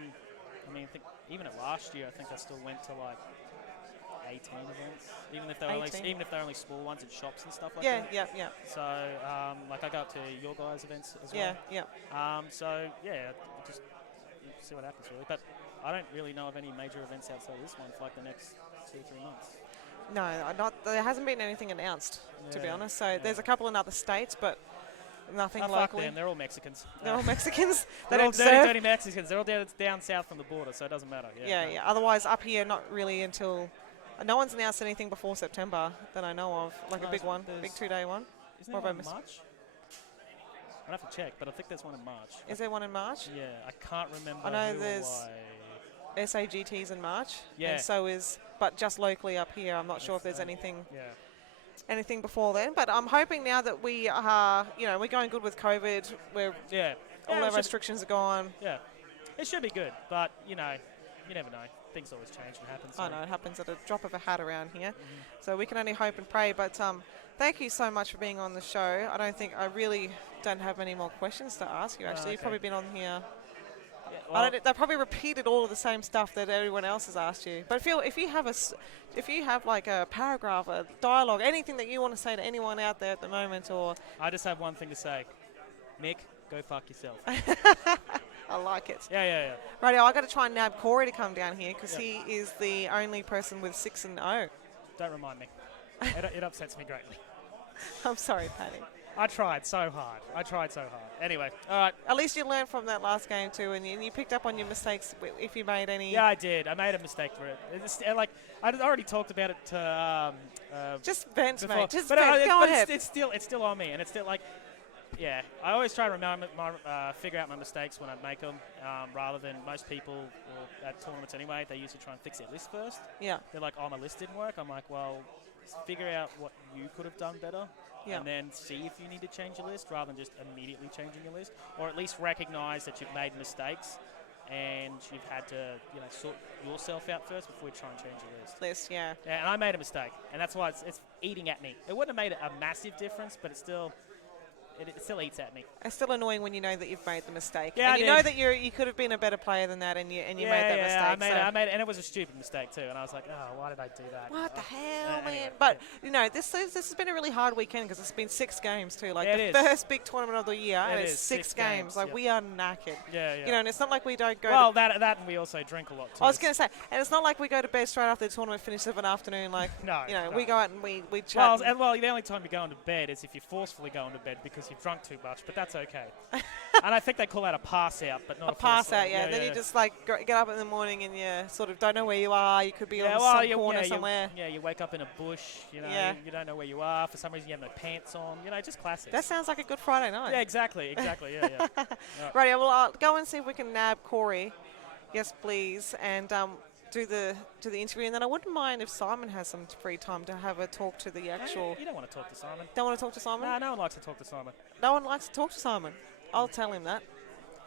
mean, I think even at last year, I think I still went to like 18 events, even if they're only small ones at shops and stuff like that. Yeah. So, like I go up to your guys' events as well. Yeah. So yeah, just see what happens really. But I don't really know of any major events outside this one for like the next 2 or 3 months. No, there hasn't been anything announced, to be honest. So there's a couple in other states, but nothing Fuck locally. them, they're all Mexicans. They're all Mexicans. They They're all don't serve. dirty Mexicans. They're all down south from the border, so it doesn't matter. Yeah. Otherwise, up here, not really until... No one's announced anything before September that I know of, like a big one, big 2-day one. Isn't there one in March? I'd have to check, but I think there's one in March. Is there one in March? Yeah, I can't remember. I know who there's or why. SAGT's in March. Yeah. And so is, but just locally up here. I'm not sure if there's anything before then. But I'm hoping now that we are, we're going good with COVID. All our restrictions are gone. Yeah, it should be good, but you never know. Things always change and happen. So. I know, it happens at a drop of a hat around here. So we can only hope and pray. But thank you so much for being on the show. I really don't have any more questions to ask you, actually. Okay. You've probably been on here. Yeah, well, they probably repeated all of the same stuff that everyone else has asked you. But if you have like a paragraph, a dialogue, anything that you want to say to anyone out there at the moment, or... I just have one thing to say. Mick, go fuck yourself. I like it. Yeah. Radio, I got to try and nab Corey to come down here because he is the only person with 6-0. Don't remind me. It upsets me greatly. I'm sorry, Paddy. I tried so hard. Anyway, all right. At least you learned from that last game too, and you picked up on your mistakes if you made any. Yeah, I did. I made a mistake for it. I'd already talked about it to. Just vent, before. mate. Just but vent. Go ahead. It's still on me, and it's still like. Yeah, I always try to figure out my mistakes when I make them, rather than most people or at tournaments anyway. They usually try and fix their list first. Yeah. They're like, "Oh, my list didn't work." I'm like, "Well, figure out what you could have done better, and then see if you need to change your list, rather than just immediately changing your list, or at least recognize that you've made mistakes and you've had to, sort yourself out first before you try and change your list." Yeah. And I made a mistake, and that's why it's eating at me. It wouldn't have made a massive difference, but it still eats at me. It's still annoying when you know that you've made the mistake. Yeah, and you know that you could have been a better player than that, and you made that mistake. I made it, and it was a stupid mistake too. And I was like, oh, why did I do that? What the hell, man? Anyway, but this has been a really hard weekend because it's been 6 games too. Like the first big tournament of the year, and it's 6 games. Like we are knackered. Yeah. And it's not like we don't go. Well, that and we also drink a lot too. I was going to say, and it's not like we go to bed straight after the tournament finishes of an afternoon. Like no. We go out and we chat. Well, the only time you go into bed is if you forcefully go into bed because you've drunk too much. But that's okay. And I think they call that a pass out, but not a pass out. Yeah. Then you just like get up in the morning and you sort of don't know where you are. You could be on some corner somewhere. You wake up in a bush. You don't know where you are. For some reason, you have no pants on. Just classic. That sounds like a good Friday night. Yeah, exactly. Yeah. Right. Well, I'll go and see if we can nab Corey. Yes, please, and do the interview, and then I wouldn't mind if Simon has some free time to have a talk to the actual. You don't want to talk to Simon. Don't want to talk to Simon? No one likes to talk to Simon. No one likes to talk to Simon. I'll tell him that.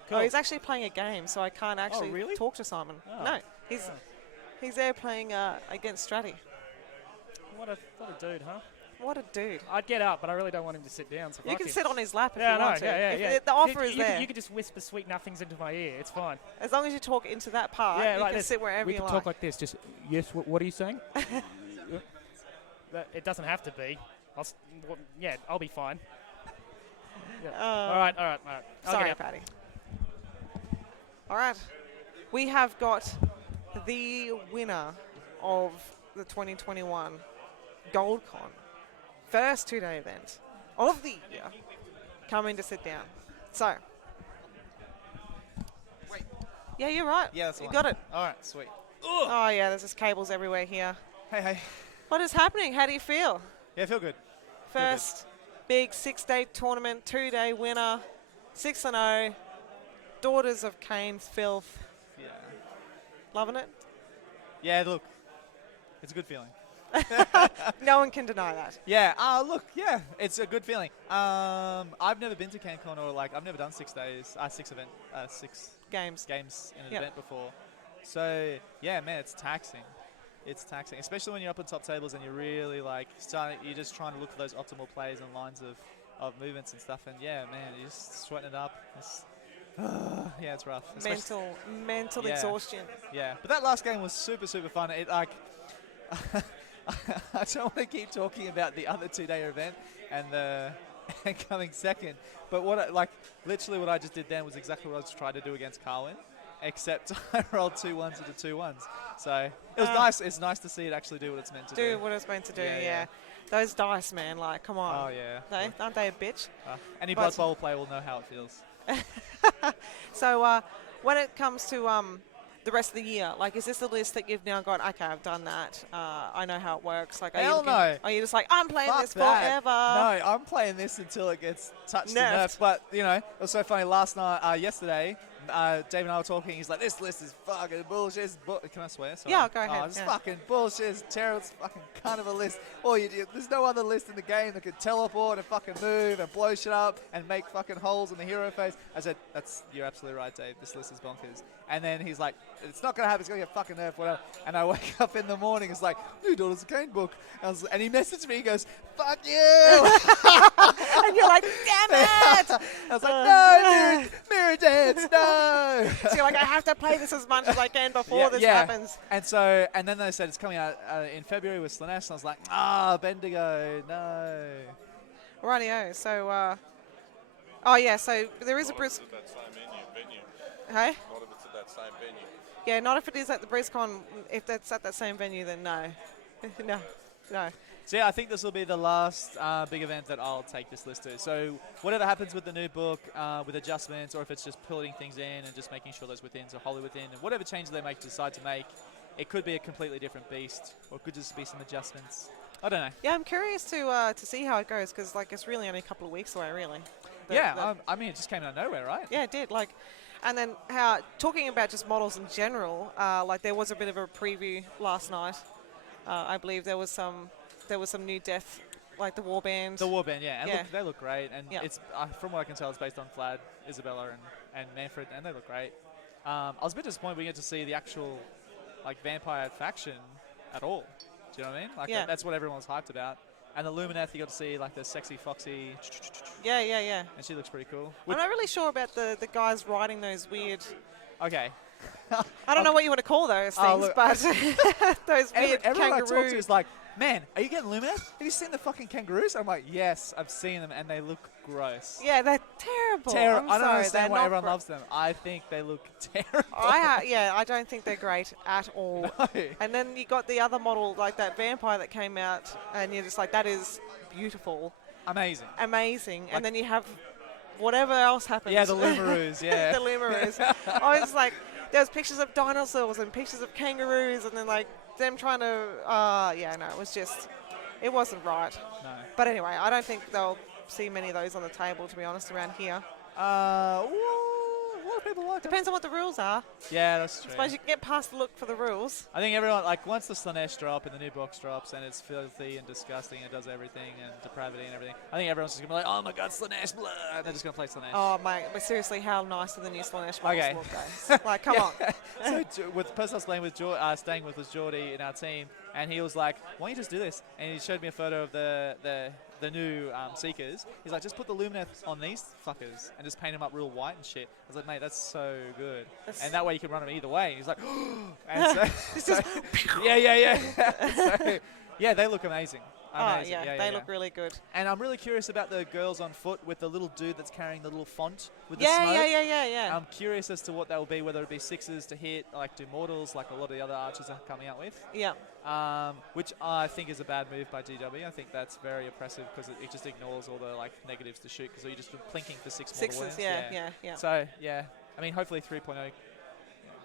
Cool. Oh, he's actually playing a game, so I can't actually really? talk to Simon. Oh. No, he's there playing against Stratty. What a dude, huh? What a dude. I'd get up, but I really don't want him to sit down. So you can sit on his lap if you want to. Yeah. The offer is there. You can just whisper sweet nothings into my ear. It's fine. As long as you talk into that part, you can sit wherever you like. We can talk like this. Just, yes, what are you saying? It doesn't have to be. I'll be fine. Yeah. All right. Sorry, Patty. All right. We have got the winner of the 2021 GoldCon. First 2-day event of the year coming to sit down. So. Wait. Yeah, you're right. Yeah, that's the you one. got it. All right, sweet. Oh, yeah, there's just cables everywhere here. Hey. What is happening? How do you feel? Yeah, I feel good. First big 6-day tournament, 2-day winner, 6-0, Daughters of Cain's Filth. Yeah. Loving it? Yeah, look, it's a good feeling. No one can deny that. Yeah, it's a good feeling. I've never been to CanCon, or I've never done 6 days, 6 games in an event before. So yeah, man, it's taxing. It's taxing, especially when you're up on top tables and you're really like you're just trying to look for those optimal plays and lines of movements and stuff. And yeah, man, you're just sweating it up. Yeah, it's rough. Mental Yeah. exhaustion. Yeah, but that last game was super fun. It like I don't want to keep talking about the other 2-day event and the and coming second, but literally what I just did then was exactly what I was trying to do against Carwin, except I rolled 2 1s into 2 1s. So it was nice. It's nice to see it actually do what it's meant to do. Do what it's meant to do. Yeah, Yeah. Those dice, man. Like, come on. Oh yeah. Aren't they a bitch? Any Blood Bowl player will know how it feels. So when it comes to the rest of the year, like, is this a list that you've now got? Okay, I've done that. I know how it works. Like, Hell no. Are you just like, I'm playing Fuck this that. forever? No, I'm playing this until it gets touched and nerfed. But you know, it was so funny. Yesterday, Dave and I were talking. He's like, "This list is fucking bullshit." Can I swear? Sorry. Yeah, go ahead. Oh, it's fucking bullshit. It's terrible. It's fucking kind of a list. There's no other list in the game that could teleport and fucking move and blow shit up and make fucking holes in the hero face. I said, "You're absolutely right, Dave. This list is bonkers." And then he's like, "It's not gonna happen. It's gonna get fucking nerfed, whatever." And I wake up in the morning. It's like, "New Daughters of Cain book." And he messaged me. He goes, "Fuck you!" And you're like, "Damn it!" I was like, "No, mirror dance, no." So you're like, I have to play this as much as I can before this happens. And then they said it's coming out in February with Slaanesh, and I was like, Bendigo, no. Rightio. So, so there is a Not if it's at that same venue. Hey? Not if it's at that same venue. Yeah, not if it is at the BrizCon. If that's at that same venue, then no. No. So yeah, I think this will be the last big event that I'll take this list to. So whatever happens with the new book, with adjustments, or if it's just pulling things in and just making sure those withins are wholly within, and whatever changes they decide to make, it could be a completely different beast, or it could just be some adjustments. I don't know. Yeah, I'm curious to see how it goes, because like it's really only a couple of weeks away, really. I mean, it just came out of nowhere, right? Yeah, it did. Like, and then talking about just models in general, like there was a bit of a preview last night. I believe there was some new death, like the warband. The warband, yeah. And Yeah. Look, they look great. And Yeah. it's from what I can tell, it's based on Vlad, Isabella, and Manfred, and they look great. I was a bit disappointed we didn't get to see the actual like vampire faction at all. Do you know what I mean? Like Yeah. that's what everyone was hyped about. And the Lumineth, you got to see like the sexy Foxy. Yeah. And she looks pretty cool. I'm not really sure about the guys riding those weird. Okay. I don't know what you want to call those things, look, but those weird Everyone I talk to kangaroos. is like, "Man, are you getting Lumineth? Have you seen the fucking kangaroos?" I'm like, "Yes, I've seen them, and they look gross." Yeah, they're terrible. Terrible. I I'm don't sorry, understand they're why not everyone gr- loves them. I think they look terrible. I don't think they're great at all. No. And then you got the other model, like that vampire that came out, and you're just like, that is beautiful, Amazing. amazing. And then you have whatever else happens. Yeah, the Lumaroos, yeah. The Lumaroos. I was like, there was pictures of dinosaurs and pictures of kangaroos, and then like them trying to, it wasn't right. No. But anyway, I don't think they'll see many of those on the table, to be honest, around here. A lot of people like them. Depends on what the rules are. Yeah, that's true. I suppose you can get past the look for the rules. I think everyone, like, once the Slaanesh drop and the new box drops and it's filthy and disgusting and does everything and depravity and everything, I think everyone's just going to be like, "Oh my god, Slaanesh, blah," and they're just going to play Slaanesh. Oh, mate, but seriously, how nice are the new Slaanesh models Okay. look, guys? Like, come on. So with the person I was playing with, staying with was Geordie in our team, and he was like, "Why don't you just do this?" And he showed me a photo of the new Seekers. He's like, "Just put the Lumineth on these fuckers and just paint them up real white and shit." I was like, "Mate, that's so good." And that way you can run them either way. And he's like, and so, yeah. Yeah, they look amazing. Amazing. They look really good. And I'm really curious about the girls on foot with the little dude that's carrying the little font with the Yeah, smoke. yeah. I'm curious as to what that will be, whether it be sixes to hit, like do mortals, like a lot of the other archers are coming out with. Yeah. Which I think is a bad move by DW. I think that's very oppressive because it just ignores all the like negatives to shoot because you're just plinking for six mortal Sixes, wounds. yeah. So, yeah. I mean, hopefully 3.0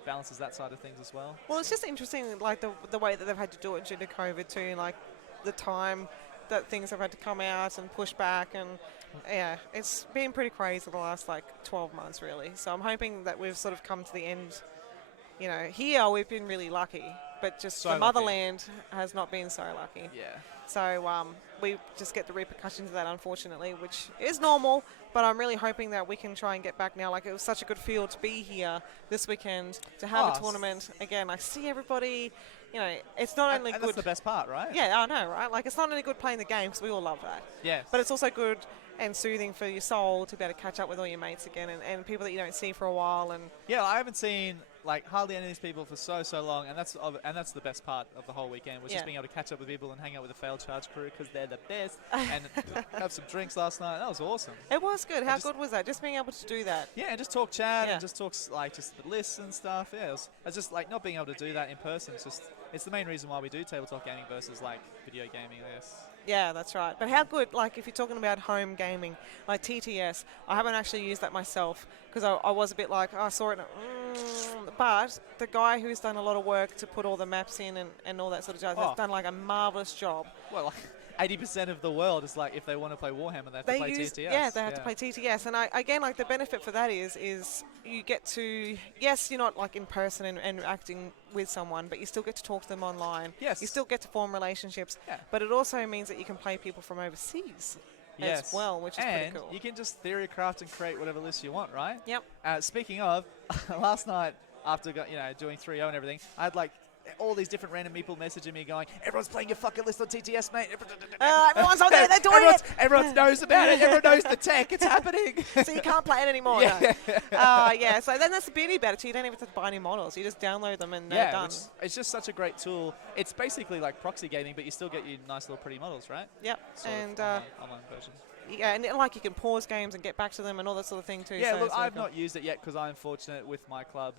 balances that side of things as well. Well, it's just interesting, like the way that they've had to do it due to COVID too, like the time that things have had to come out and push back, and yeah, it's been pretty crazy the last like 12 months really. So I'm hoping that we've sort of come to the end. You know, here we've been really lucky, but just So the lucky. motherland has not been so lucky. Yeah. So we just get the repercussions of that, unfortunately, which is normal. But I'm really hoping that we can try and get back now. Like, it was such a good feel to be here this weekend, to have a tournament. Again, I see everybody, it's not only and good. that's the best part, right? Yeah, I know, right? Like, it's not only good playing the game, because we all love that. Yes. But it's also good and soothing for your soul to be able to catch up with all your mates again and people that you don't see for a while. And Yeah, I haven't seen hardly any of these people for so long, and that's the best part of the whole weekend was just being able to catch up with people and hang out with the failed charge crew because they're the best, and have some drinks last night. That was awesome. It was good. How good was that? Just being able to do that. Yeah, and just talk chat Yeah. and just talk just the lists and stuff. Yeah, it's just not being able to do that in person. It's the main reason why we do tabletop gaming versus video gaming, I guess. Yeah, that's right. But how good, if you're talking about home gaming, like TTS, I haven't actually used that myself because I was a bit I saw it, but the guy who's done a lot of work to put all the maps in and all that sort of jazz has done a marvellous job. Well, 80% of the world is if they want to play Warhammer, they have to play TTS. Yeah, they have to play TTS. And again, the benefit for that is you get to, yes, you're not in person and interacting with someone, but you still get to talk to them online. Yes. You still get to form relationships. Yeah. But it also means that you can play people from overseas as well, which is pretty cool. You can just theorycraft and create whatever list you want, right? Yep. Speaking of, last night after doing 3-0 and everything, I had all these different random people messaging me going, everyone's playing your fucking list on TTS, mate. Everyone's on there, they're doing it. Everyone knows about it. Everyone knows the tech. It's happening. So you can't play it anymore. Yeah. Yeah. So then that's the beauty about it. You don't even have to buy any models. You just download them and they're done. It's just such a great tool. It's basically like proxy gaming, but you still get your nice little pretty models, right? Yep. Online version. Yeah, and you can pause games and get back to them and all that sort of thing too. Yeah, so look, I've not used it yet because I'm fortunate with my club.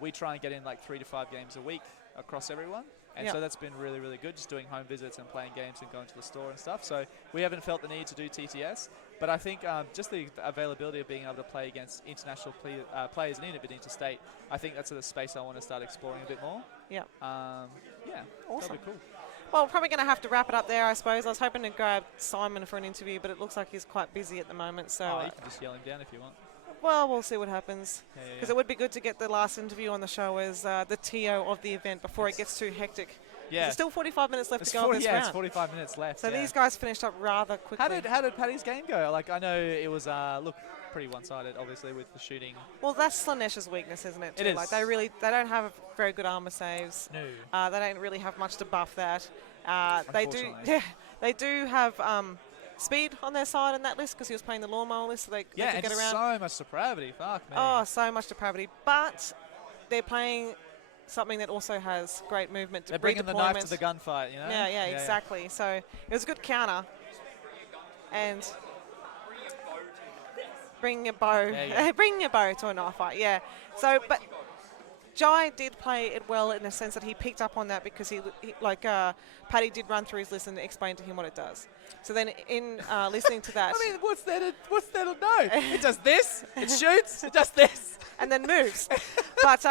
We try and get in 3 to 5 games a week across everyone. And so that's been really, really good, just doing home visits and playing games and going to the store and stuff. So we haven't felt the need to do TTS. But I think just the availability of being able to play against international players and even interstate, I think that's a space I want to start exploring a bit more. Yeah. Awesome. That'll be cool. Well, we're probably going to have to wrap it up there, I suppose. I was hoping to grab Simon for an interview, but it looks like he's quite busy at the moment. So you can just yell him down if you want. Well, we'll see what happens. Because Yeah. it would be good to get the last interview on the show as the TO of the event before it gets too hectic. Yeah. There's still 45 minutes left to go in this round. It's 45 minutes left. So these guys finished up rather quickly. How did Paddy's game go? I know it was pretty one-sided, obviously, with the shooting. Well, that's Slaanesh's weakness, isn't it? Too? It is. They don't have very good armor saves. No. They don't really have much to buff that. They do. Unfortunately. Yeah, they do have speed on their side in that list because he was playing the lawnmower list, so they could and get around. so much depravity. Fuck, man. Oh, so much depravity. But they're playing something that also has great movement. They're bringing the knife to the gunfight, you know? Yeah, exactly. So it was a good counter. And bring a bow. Bring a bow to a knife fight, yeah. So, but Jai did play it well in the sense that he picked up on that because Paddy did run through his list and explain to him what it does. So then in listening to that... I mean, what's there to know? It does this, it shoots, it does this. And then moves. But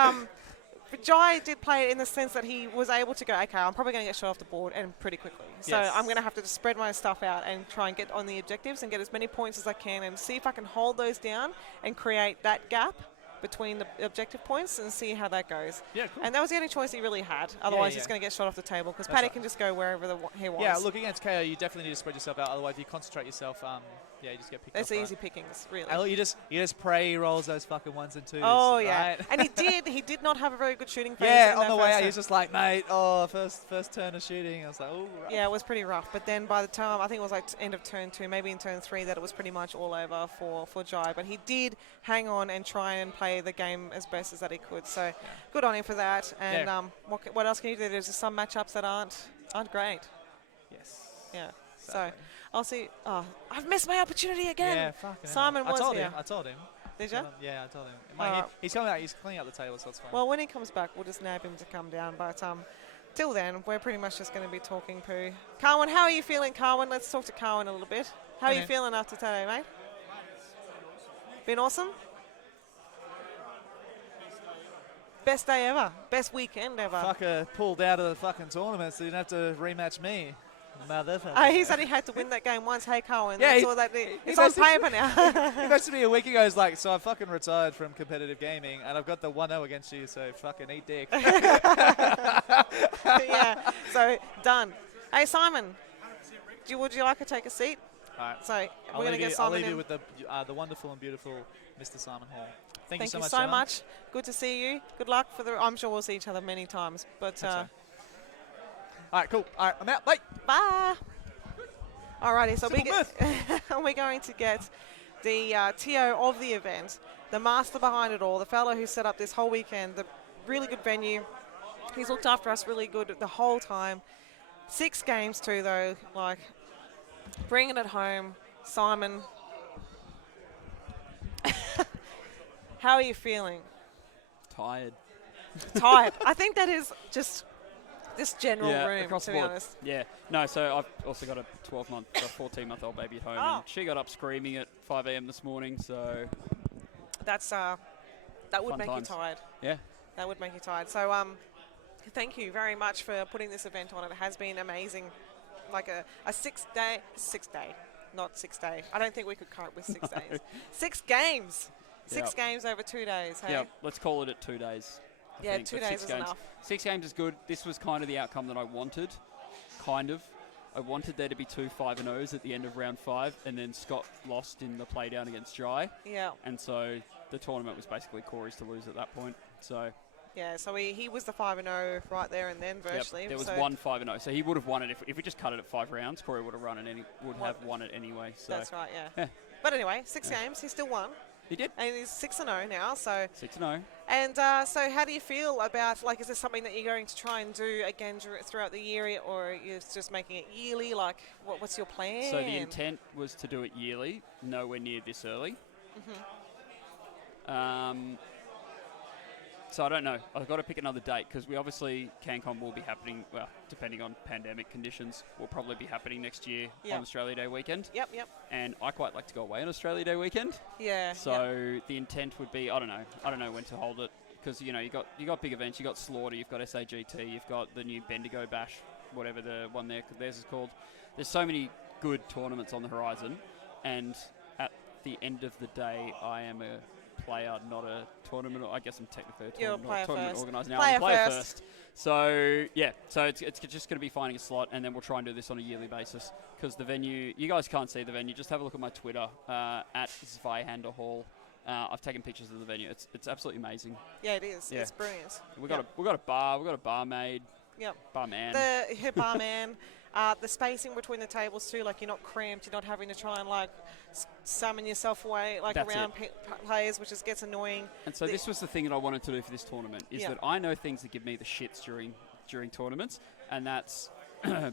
Jai did play it in the sense that he was able to go, okay, I'm probably going to get shot off the board and pretty quickly. So I'm going to have to just spread my stuff out and try and get on the objectives and get as many points as I can and see if I can hold those down and create that gap between the objective points and see how that goes. Yeah, cool. And that was the only choice he really had. Otherwise, he's going to get shot off the table because Paddy can just go wherever he wants. Yeah, look, against KO, you definitely need to spread yourself out. Otherwise, you concentrate yourself. You just get picked That's off. easy pickings, really. And you just pray he rolls those fucking 1s and 2s. Oh, yeah. Right? And he did not have a very good shooting phase. Yeah, on in the that way first out, turn. he's just like, mate, first turn of shooting. I was like, oh, right. Yeah, it was pretty rough. But then by the time, I think it was end of turn 2, maybe in turn 3, that it was pretty much all over for Jai. But he did hang on and try and play the game as best as that he could. So good on him for that. And what else can you do? There's just some matchups that aren't great. Yes. Yeah. Exactly. So I'll see. Oh, I've missed my opportunity again. Yeah, fucking Simon hell. was here. I told him. Did you? Yeah, I told him. He's coming out. He's cleaning up the table, so it's fine. Well, when he comes back, we'll just nab him to come down. But till then, we're pretty much just going to be talking poo. Carwin, how are you feeling, Carwin? Let's talk to Carwin a little bit. How are you feeling after today, mate? Been awesome? Best day ever. Best weekend ever. Fucker pulled out of the fucking tournament, so you didn't have to rematch me. Motherfucker. He said he had to win that game once. Hey, Carwin. Yeah, that's all that it's on paper now. He messaged me a week ago. He's like, so I fucking retired from competitive gaming, and I've got the 1-0 against you, so fucking eat dick. Yeah. So, done. Hey, Simon, would you like to take a seat? All right. So I'll we're going to leave, get I'll Simon leave you in. with the wonderful and beautiful Mr. Simon Hall. Thank you Thank so you much. so gentlemen. much. Good to see you. Good luck for the. I'm sure we'll see each other many times. But So. All right, cool. All right, I'm out. Bye. bye. Alrighty, so Simple we're going to get the TO of the event, the master behind it all, the fellow who set up this whole weekend, the really good venue. He's looked after us really good the whole time. 6 games too, though. Like, bringing it home, Simon. How are you feeling? Tired. Tired. I think that is just this general room, across to the be board. honest. Yeah. No, so I've also got a 14-month-old baby at home, Oh. and she got up screaming at 5 a.m. this morning. So That's that would Fun make times. you tired. yeah, That would make you tired. So thank you very much for putting this event on. It has been amazing. Like a 6 day, not 6 day. I don't think we could cope with 6 days. 6 games. 6 Yep. games over 2 days. Hey? yeah. Let's call it at 2 days. I Yeah, think, 2 but days 6 is games. enough. 6 games is good. This was kind of the outcome that I wanted. Kind of. I wanted there to be 2 5-0s at the end of round 5, and then Scott lost in the play down against Jai, Yeah. and so the tournament was basically Corey's to lose at that point. So Yeah. So he was the 5-0 right there and then virtually. Yep, there was so one 5-0, so he would have won it if we just cut it at 5 rounds. Corey would have have won it anyway. So That's right. Yeah. Yeah. But anyway, 6 games. He still won, he did and he's 6-0 now. So 6-0. And so how do you feel about, like, is this something that you're going to try and do again throughout the year, or you're just making it yearly? Like, what's your plan? So the intent was to do it yearly, nowhere near this early. So I don't know. I've got to pick another date because we obviously CanCon will be happening. Well, depending on pandemic conditions, will probably be happening next year Yep. on Australia Day weekend. Yep. And I quite like to go away on Australia Day weekend. Yeah. So the intent would be, I don't know when to hold it because you got big events, you got Slaughter, you've got SAGT, you've got the new Bendigo Bash, whatever the one theirs is called. There's so many good tournaments on the horizon, and at the end of the day, I am a player, not a tournament. I guess I'm technically a You're a tournament, player first. organizer now. Player I'm a player first. first. So yeah, so it's just going to be finding a slot, and then we'll try and do this on a yearly basis because the venue, you guys can't see the venue. Just have a look at my Twitter at Zweihander Hall. I've taken pictures of the venue. It's absolutely amazing. Yeah, it is. Yeah. It's brilliant. We got a bar. We got a barmaid. Yep. Barman. The barman, the spacing between the tables too. Like, you're not cramped. You're not having to try and like summon yourself away like That's around players, which just gets annoying. And so this was the thing that I wanted to do for this tournament is Yeah. that I know things that give me the shits during tournaments, and that's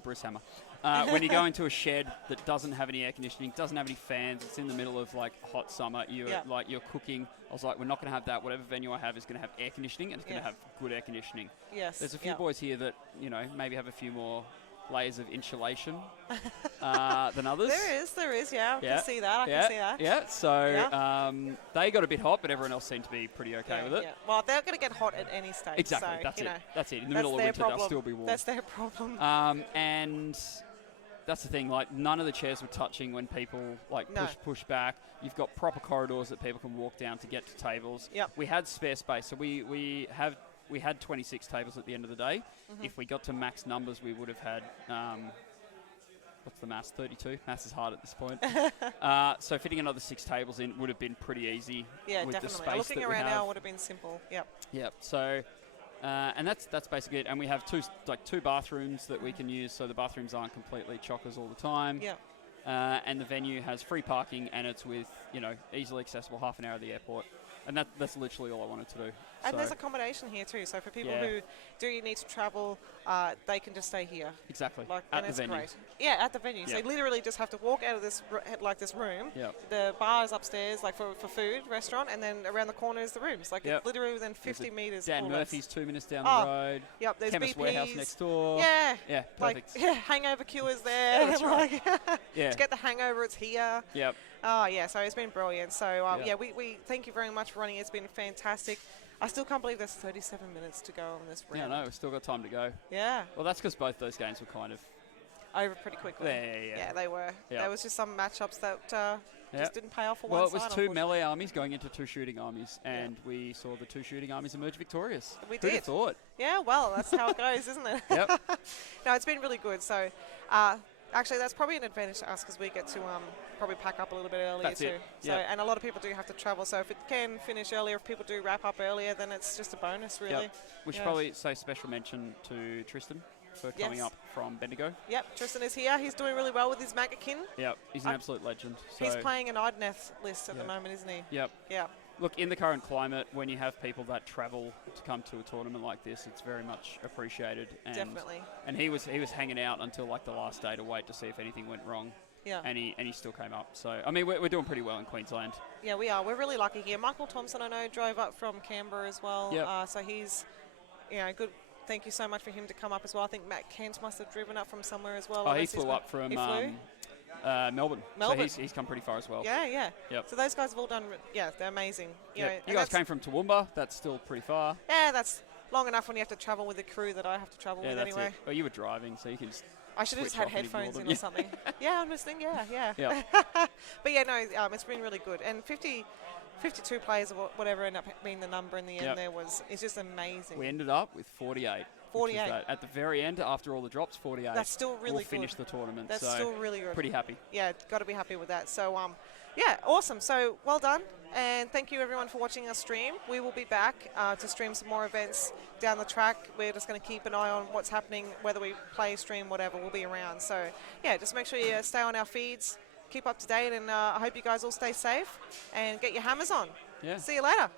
Bruce Hammer. When you go into a shed that doesn't have any air conditioning, doesn't have any fans, it's in the middle of like hot summer, you're cooking. I was like, we're not going to have that. Whatever venue I have is going to have air conditioning, and it's going to have good air conditioning. Yes. There's a few yep. boys here that maybe have a few more layers of insulation than others. There is. Yeah, I Yeah. can see that. I can see that. Yeah, so Yeah. they got a bit hot, but everyone else seemed to be pretty okay with it. Yeah. Well, they're going to get hot at any stage. Exactly, So, that's you it. know, That's it. In the that's middle of their winter, problem. they'll still be warm. That's their problem. And that's the thing. Like, none of the chairs were touching when people like No. push back. You've got proper corridors that people can walk down to get to tables. Yep. We had spare space, so we had 26 tables at the end of the day. Mm-hmm. If we got to max numbers, we would have had. What's the maths? 32. Maths is hard at this point. So fitting another 6 tables in would have been pretty easy. Yeah, with definitely. The space Looking that we around have. now would have been simple. Yep. Yep. So, and that's basically it. And we have two bathrooms that we can use, so the bathrooms aren't completely chockers all the time. Yep. And the venue has free parking, and it's with easily accessible, half an hour of the airport. And that's literally all I wanted to do. And So, there's accommodation here too. So for people Yeah. who do need to travel, they can just stay here. exactly Like, at and the it's venue. great. Yeah, at the venue. So Yeah. you literally just have to walk out of this this room. Yep. The bar is upstairs, like for food, restaurant, and then around the corner is the rooms. Like, Yep. it's literally within There's 50 meters. Dan all this. Murphy's 2 minutes down Oh, the road. Yep. There's Chemist BP's. Warehouse next door. Yeah. Yeah. Like, Perfect. yeah, hangover cures there. that's like, Yeah. to get the hangover, it's here. Yep. Oh, yeah, so it's been brilliant. So, Yeah. yeah, we thank you very much for running. It's been fantastic. I still can't believe there's 37 minutes to go on this Yeah. round. No, we've still got time to go. Yeah, Well, that's because both those games were kind of. over pretty quickly. Yeah. Yeah, they were. Yeah. There was just some matchups that Yep. Just didn't pay off for Well, one it was side, two melee armies going into two shooting armies, and we saw the two shooting armies emerge victorious. We Who'd have did. thought? Yeah, well, that's how it goes, isn't it? Yep. No, it's been really good. So, actually, that's probably an advantage to us because we get to probably pack up a little bit earlier That's too. it. So, Yep. and a lot of people do have to travel. So, if it can finish earlier, if people do wrap up earlier, then it's just a bonus, really. Yep. We should Yeah. probably say special mention to Tristan for coming Yes. up from Bendigo. Yep, Tristan is here. He's doing really well with his Magakin. Yep, he's an absolute legend. So, He's playing an Idneth list at the Yep. moment, isn't he? Yep. Yeah. Look, in the current climate, when you have people that travel to come to a tournament like this, it's very much appreciated. And Definitely. And he was hanging out until like the last day to wait to see if anything went wrong. Yeah. And he still came up. So I mean, we're doing pretty well in Queensland. Yeah, we are. We're really lucky here. Michael Thompson, I know, drove up from Canberra as well. Yep. So he's, good. Thank you so much for him to come up as well. I think Matt Kent must have driven up from somewhere as well. Oh, he unless he's flew up from he flew? Melbourne. Melbourne. So he's come pretty far as well. Yeah, yeah. Yep. So those guys have all done, they're amazing. You know, Yep. and You guys that's- came from Toowoomba. That's still pretty far. Yeah, that's long enough when you have to travel with the crew that I have to travel Yeah, with that's anyway. it. Well, you were driving, so you can just I should have just switch had off and ignore headphones them. in or something. Yeah, I'm listening. Yeah. Yeah. But yeah, no, it's been really good. And 52 players or whatever ended up being the number in the end Yep. it's just amazing. We ended up with 48. 48. Which is at the very end, after all the drops, 48. That's still really we'll good. finish the tournament. That's so still really good. Pretty happy. Yeah, got to be happy with that. So, awesome. So, well done. And thank you, everyone, for watching us stream. We will be back to stream some more events down the track. We're just going to keep an eye on what's happening, whether we play, stream, whatever. We'll be around. So, yeah, just make sure you stay on our feeds, keep up to date, and I hope you guys all stay safe and get your hammers on. Yeah. See you later.